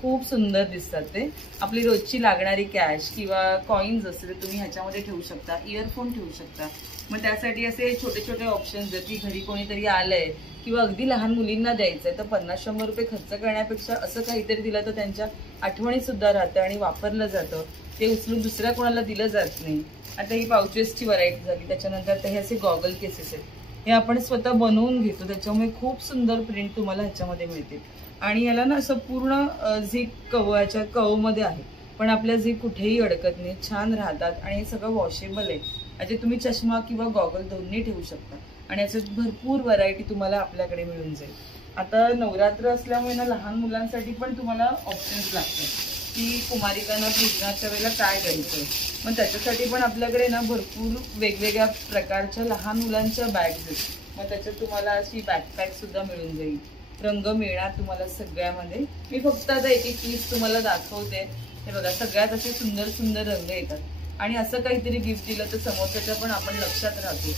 खूप सुंदर दिसतात ते. आपली रोजची लागणारी कॅश किंवा कॉइन्स असते तुम्ही ह्याच्यामध्ये ठेवू शकता. इयरफोन ठेवू शकता. मग त्यासाठी असे छोटे छोटे ऑप्शन्स आहेत की घरी कोणीतरी आलंय किंवा अगदी लहान मुलींना द्यायचंय तर 50-100 रुपये खर्च करण्यापेक्षा असं काहीतरी दिलं तर त्यांच्या आठवणी सुद्धा राहतं आणि वापरलं जातं. ते उचलून दुसऱ्या कोणाला दिलं जात नाही. आता ही पाउचेसची व्हरायटी झाली. त्याच्यानंतर हे असे गॉगल केसेस आहेत. हे आपण स्वतः बनवून घेतो त्याच्यामुळे खूप सुंदर प्रिंट तुम्हाला ह्याच्यामध्ये मिळते. आणि याला ना असं पूर्ण झीप कवच्या कवमध्ये आहे पण आपल्या झीप कुठेही अडकत नाही. छान राहतात आणि हे सगळं वॉशेबल आहे. याचे तुम्ही चष्मा किंवा गॉगल दोन्ही ठेवू शकता. आणि याच्यात भरपूर व्हरायटी तुम्हाला आपल्याकडे मिळून जाईल. आता नवरात्र असल्यामुळे ना लहान मुलांसाठी पण तुम्हाला ऑप्शन्स लागतात की कुमारिकांना पूजनाच्या वेळेला काय द्यायचं. मग त्याच्यासाठी पण आपल्याकडे ना भरपूर वेगवेगळ्या प्रकारच्या लहान मुलांच्या बॅग्स आहेत. मग त्याच्यात तुम्हाला अशी बॅकपॅक सुद्धा मिळून जाईल. रंग मिळणार तुम्हाला सगळ्यामध्ये. मी फक्त आता एक पीस तुम्हाला दाखवते. हे बघा सगळ्यात असे सुंदर सुंदर रंग येतात. आणि असं काहीतरी गिफ्ट दिलं तर समोरच्याच्या पण आपण लक्षात राहतो.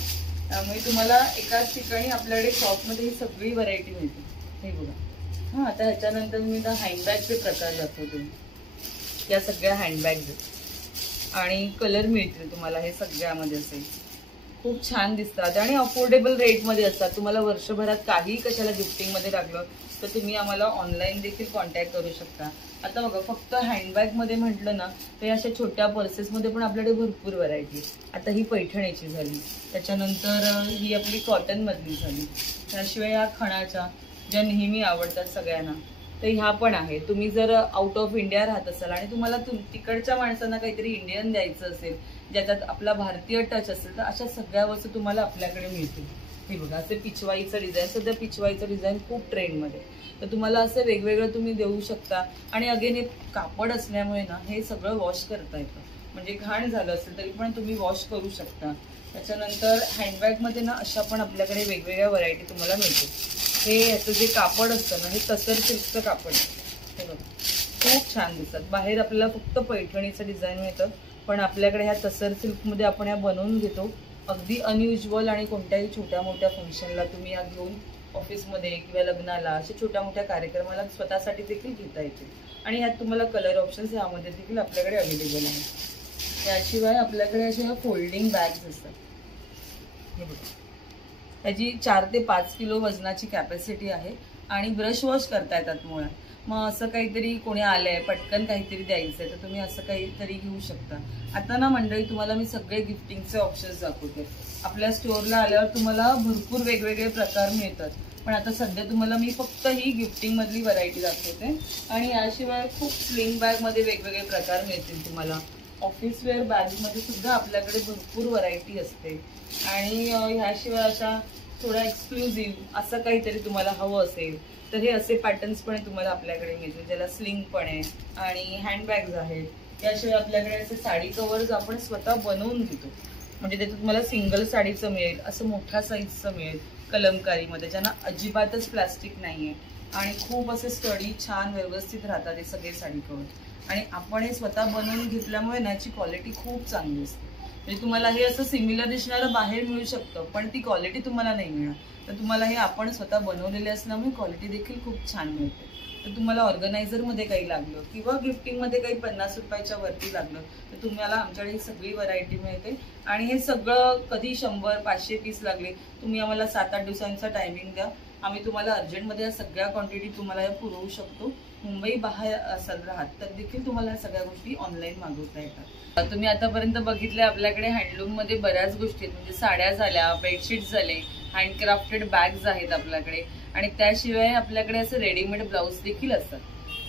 त्यामुळे तुम्हाला एकाच ठिकाणी आपल्याकडे शॉपमध्ये ही सगळी व्हरायटी मिळते. हे बघा. आता ह्याच्यानंतर मी हँडबॅगचे प्रकार दाखवते. या सगळ्या हँडबॅग्स आहेत आणि कलर मिळतील तुम्हाला हे सगळ्यामध्ये असेल. खूप छान दिसतात आणि अफोर्डेबल रेटमध्ये असतात. तुम्हाला वर्षभरात काही कशाला गिफ्टिंगमध्ये लागलं तर तुम्ही आम्हाला ऑनलाईन देखील कॉन्टॅक्ट करू शकता. आता बघा फक्त हँडबॅगमध्ये म्हटलं ना तर अशा छोट्या पर्सेसमध्ये पण आपल्याकडे भरपूर व्हरायटी. आता ही पैठणीची झाली. त्याच्यानंतर ही आपली कॉटनमधली झाली. त्याशिवाय या खणाच्या ज्या नेहमी आवडतात सगळ्यांना तर ह्या पण आहे. तुम्ही जर आउट ऑफ इंडिया राहत असाल आणि तुम्हाला तिकडच्या माणसांना काहीतरी इंडियन द्यायचं असेल ज्याच्यात आपला भारतीय टच असेल तर अशा सगळ्या वस्तू तुम्हाला आपल्याकडे मिळतील. हे बघा असे पिछवाईचं डिझाईन. सध्या पिछवाईचं डिझाईन खूप ट्रेंडमध्ये. तर तुम्हाला असं वेगवेगळं तुम्ही देऊ शकता. आणि अगेन हे कापड असल्यामुळे ना हे सगळं वॉश करता येतं. म्हणजे घाण झालं असेल तरी पण तुम्ही वॉश करू शकता. त्याच्यानंतर हँडबॅगमध्ये ना अशा पण आपल्याकडे वेगवेगळ्या व्हरायटी तुम्हाला मिळते. हे याचं जे कापड असतं ना हे तसर सिल्कचं कापड आहे. हे बघा खूप छान दिसतात. बाहेर आपल्याला फक्त पैठणीचं डिझाईन मिळतं पण आपल्याकडे ह्या तसर सिल्कमध्ये आपण ह्या बनवून घेतो. अगदी अनयुज्युअल आणि कोणत्याही छोट्या मोठ्या फंक्शनला तुम्ही या घेऊन ऑफिसमध्ये किंवा लग्नाला अशा छोट्या मोठ्या कार्यक्रमाला स्वतःसाठी देखील घेता येतील. आणि यात तुम्हाला कलर ऑप्शन्स यामध्ये देखील आपल्याकडे अवेलेबल आहेत. याशिवाय आपल्याकडे अशा ह्या फोल्डिंग बॅग्स असतात. हे बघा त्याची 4 ते 5 किलो वजनाची कॅपॅसिटी आहे आणि ब्रश वॉश करता येतात मुळात. मग असं काहीतरी कोणी आलंय पटकन काहीतरी द्यायचंय तर तुम्ही असं काहीतरी घेऊ शकता. आता ना मंडळी तुम्हाला मी सगळे गिफ्टिंगचे ऑप्शन्स दाखवते. आपल्या स्टोअरला आल्यावर तुम्हाला भरपूर वेगवेगळे प्रकार मिळतात पण आता सध्या तुम्हाला मी फक्त ही गिफ्टिंग मधली व्हरायटी दाखवते. आणि याशिवाय खूप स्लिंग बॅग मध्ये वेगवेगळे प्रकार मिळतील तुम्हाला. ऑफिस वेअर बॅगमध्ये सुद्धा आपल्याकडे भरपूर व्हरायटी असते. आणि ह्याशिवाय अशा थोडा एक्सक्लुझिव्ह असं काहीतरी तुम्हाला हवं असेल तर हे असे पॅटर्न्स पण तुम्हाला आपल्याकडे मिळतील ज्याला स्लिंग पण आहे आणि हँडबॅग्स आहेत. याशिवाय आपल्याकडे असे साडी कव्हर्स आपण स्वतः बनवून घेतो. म्हणजे त्याच्यात तुम्हाला सिंगल साडीचं मिळेल, असं मोठ्या साईजचं मिळेल कलमकारीमध्ये, ज्यांना अजिबातच प्लास्टिक नाहीये आणि खूप असे स्टडी छान व्यवस्थित राहतात हे सगळे साडी कवर. आणि आपण हे स्वतः बनवून घेतल्यामुळे याची क्वालिटी खूप चांगली असते. म्हणजे तुम्हाला हे असं सिमिलर दिसणारं बाहेर मिळू शकतं, पण ती क्वालिटी तुम्हाला नाही मिळणार. तर तुम्हाला हे आपण स्वतः बनवलेले असल्यामुळे क्वालिटी देखील खूप छान मिळते. तर तुम्हाला ऑर्गनायझरमध्ये काही लागलं किंवा गिफ्टिंगमध्ये काही 50 रुपयाच्या वरती लागलं तर तुम्हाला आमच्याकडे सगळी व्हरायटी मिळते. आणि हे सगळं कधी 100-500 पीस लागले, तुम्ही आम्हाला 7-8 दिवसांचा टायमिंग द्या, आम्ही तुम्हाला अर्जंटमध्ये या सगळ्या क्वांटिटी तुम्हाला पुरवू शकतो. मुंबई बाहेर असाल राहत तर देखील तुम्हाला सगळ्या गोष्टी ऑनलाईन मागवता येतात. तुम्ही आतापर्यंत बघितले आपल्याकडे हँडलूममध्ये बऱ्याच गोष्टी आहेत, म्हणजे साड्या झाल्या, बेडशीट्स झाले, हँडक्राफ्टेड बॅग्स आहेत आपल्याकडे. आणि त्याशिवाय आपल्याकडे असे रेडीमेड ब्लाऊज देखील असतात.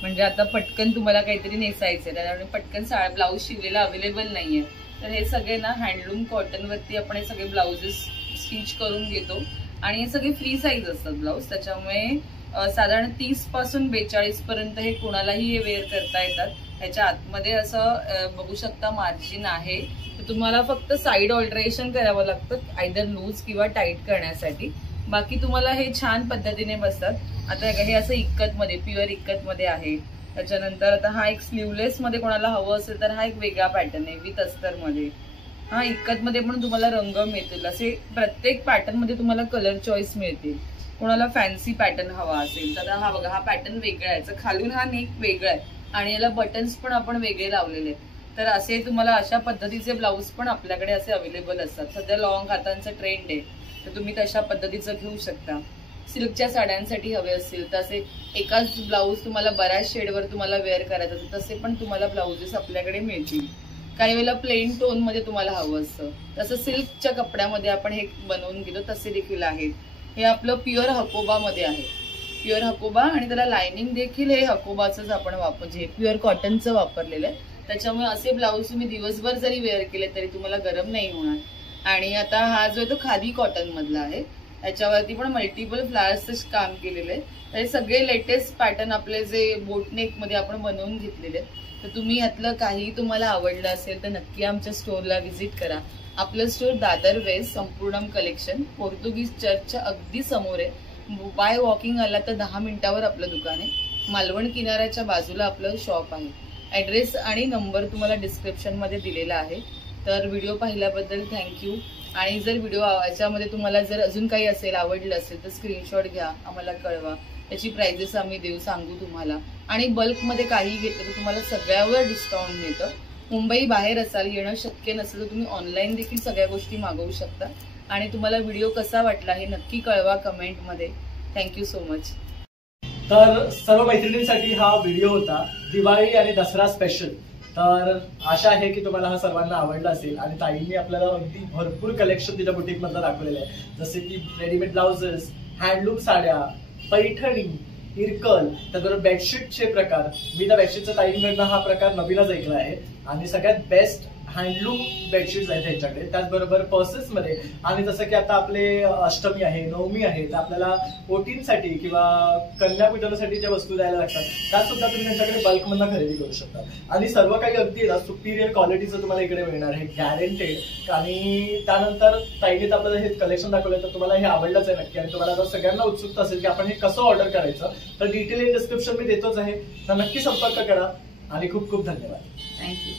म्हणजे आता पटकन तुम्हाला काहीतरी नेसायचंय, त्यामुळे पटकन ब्लाऊज शिवलेला अवेलेबल नाहीये, तर हे सगळे ना हँडलूम कॉटनवरती आपण हे सगळे ब्लाउजेस स्टिच करून घेतो. आणि हे सगळे फ्री साईज असतात ब्लाऊज, त्याच्यामुळे साधारण 30 पासून 42 पर्यंत हे कोणालाही हे वेअर करता येतात. ह्याच्या आतमध्ये असं बघू शकता मार्जिन आहे, तर तुम्हाला फक्त साईड ऑल्टरेशन करावं लागतं, आयदर लूज किंवा टाईट करण्यासाठी. बाकी तुम्हाला हे छान पद्धतीने बसतात. आता हे असं इक्कतमध्ये, प्युअर इक्कतमध्ये आहे. त्याच्यानंतर आता हा एक स्लीवलेस मध्ये कोणाला हवं असेल तर हा एक वेगळा पॅटर्न आहे विथ अस्तरमध्ये. हा इक्कतमध्ये पण तुम्हाला रंग मिळतील, असे प्रत्येक पॅटर्न मध्ये तुम्हाला कलर चॉईस मिळतील. कोणाला फॅन्सी पॅटर्न हवा असेल तर हा बघा, हा पॅटर्न वेगळा आहे, खालून हा नेक वेगळा आहे आणि याला बटन्स पण आपण वेगळे लावलेले आहेत. तर असे तुम्हाला अशा पद्धतीचे ब्लाऊज पण आपल्याकडे असे अवेलेबल असतात. सध्या लॉंग हातांचा ट्रेंड आहे, तर तुम्ही तशा पद्धतीचं घेऊ शकता. सिल्कच्या साड्यांसाठी हवे असतील तर असे एकाच ब्लाऊज तुम्हाला बऱ्याच शेडवर तुम्हाला वेअर करायचं, तसे पण तुम्हाला ब्लाउजेस आपल्याकडे मिळतील. काही वेळेला प्लेन टोन मध्ये तुम्हाला हवं असतं, तसं सिल्कच्या कपड्यामध्ये आपण हे बनवून घेतो, तसे देखील आहेत. हे आपलं प्युअर हकोबा मध्ये आहे, प्युअर हकोबा, आणि त्याला लाइनिंग देखील हे हकोबाच आपण जे प्युअर कॉटनचं वापरलेलं आहे. त्याच्यामुळे असे ब्लाऊज तुम्ही दिवसभर जरी वेअर केले तरी तुम्हाला गरम नाही होणार. आणि आता हा जो आहे तो खादी कॉटन मधला आहे, याच्यावरती पण मल्टिपल फ्लावर्सचं काम केलेलं आहे. हे सगळे लेटेस्ट पॅटर्न आपले जे बोटनेक मध्ये आपण बनवून घेतलेले आहेत. तर तुम्ही यातलं काही तुम्हाला आवडलं असेल तर नक्की आमच्या स्टोअरला व्हिजिट करा. आपलं स्टोअर दादर वेस्ट संपूर्णम कलेक्शन, पोर्तुगीज चर्चच्या अगदी समोर आहे. बाय वॉकिंग आला तर 10 मिनिटावर आपलं दुकान आहे. मालवण किनाऱ्याच्या बाजूला आपलं शॉप आहे. ऍड्रेस आणि नंबर तुम्हाला डिस्क्रिप्शन मध्ये दिलेला आहे. तर व्हिडिओ पाहिल्याबद्दल थँक्यू. आणि जर व्हिडिओ याच्यामध्ये तुम्हाला जर अजून काही असेल, आवडलं असेल तर स्क्रीनशॉट घ्या, आम्हाला कळवा. त्याची प्राइजेस आम्ही सांगू तुम्हाला. आणि बल्कमध्ये काही घेतलं तर तुम्हाला सगळ्यावर डिस्काउंट मिळतं. मुंबई बाहेर असाल, येणं शक्य नसेल तर तुम्ही ऑनलाईन देखील सगळ्या गोष्टी मागवू शकता. आणि तुम्हाला व्हिडिओ कसा वाटला हे नक्की कळवा कमेंटमध्ये. Thank you so much. तर सर्व मैत्रिणींसाठी हा व्हिडिओ होता, दिवाळी आणि दसरा स्पेशल. तर आशा आहे की तुम्हाला हा सर्वांना आवडला असेल. आणि ताईंनी आपल्याला अगदी भरपूर कलेक्शन तिच्या बुटीक मधलं दाखवलेलं आहे, जसे की रेडीमेड ब्लाउजेस, हँडलूम साड्या, पैठणी, इरकल, त्याचबरोबर बेडशीटचे प्रकार. मी त्या बेडशीटचा ताईंकडनं हा प्रकार नवीनच ऐकला आहे. आणि सगळ्यात बेस्ट हँडलूम बेडशीट्स आहेत त्यांच्याकडे. त्याचबरोबर पर्सेस मध्ये, आणि जसं की आता आपले अष्टमी आहे, नवमी आहे, तर आपल्याला ओटींसाठी किंवा कन्यापूजनासाठी ज्या वस्तू द्यायला लागतात त्या सुद्धा तुम्ही त्यांच्याकडे बल्कमधनं खरेदी करू शकता. आणि सर्व काही अगदी सुपिरियर क्वालिटीचं तुम्हाला इकडे मिळणार आहे, गॅरंटेड. आणि त्यानंतर ताईने आपल्याला हे कलेक्शन दाखवलं तर तुम्हाला हे आवडलंच आहे नक्की. आणि तुम्हाला सगळ्यांना उत्सुकता असेल की आपण हे कसं ऑर्डर करायचं, तर डिटेल इन डिस्क्रिप्शन मी देतोच आहे, तर नक्की संपर्क करा. आणि खूप खूप धन्यवाद. थँक्यू.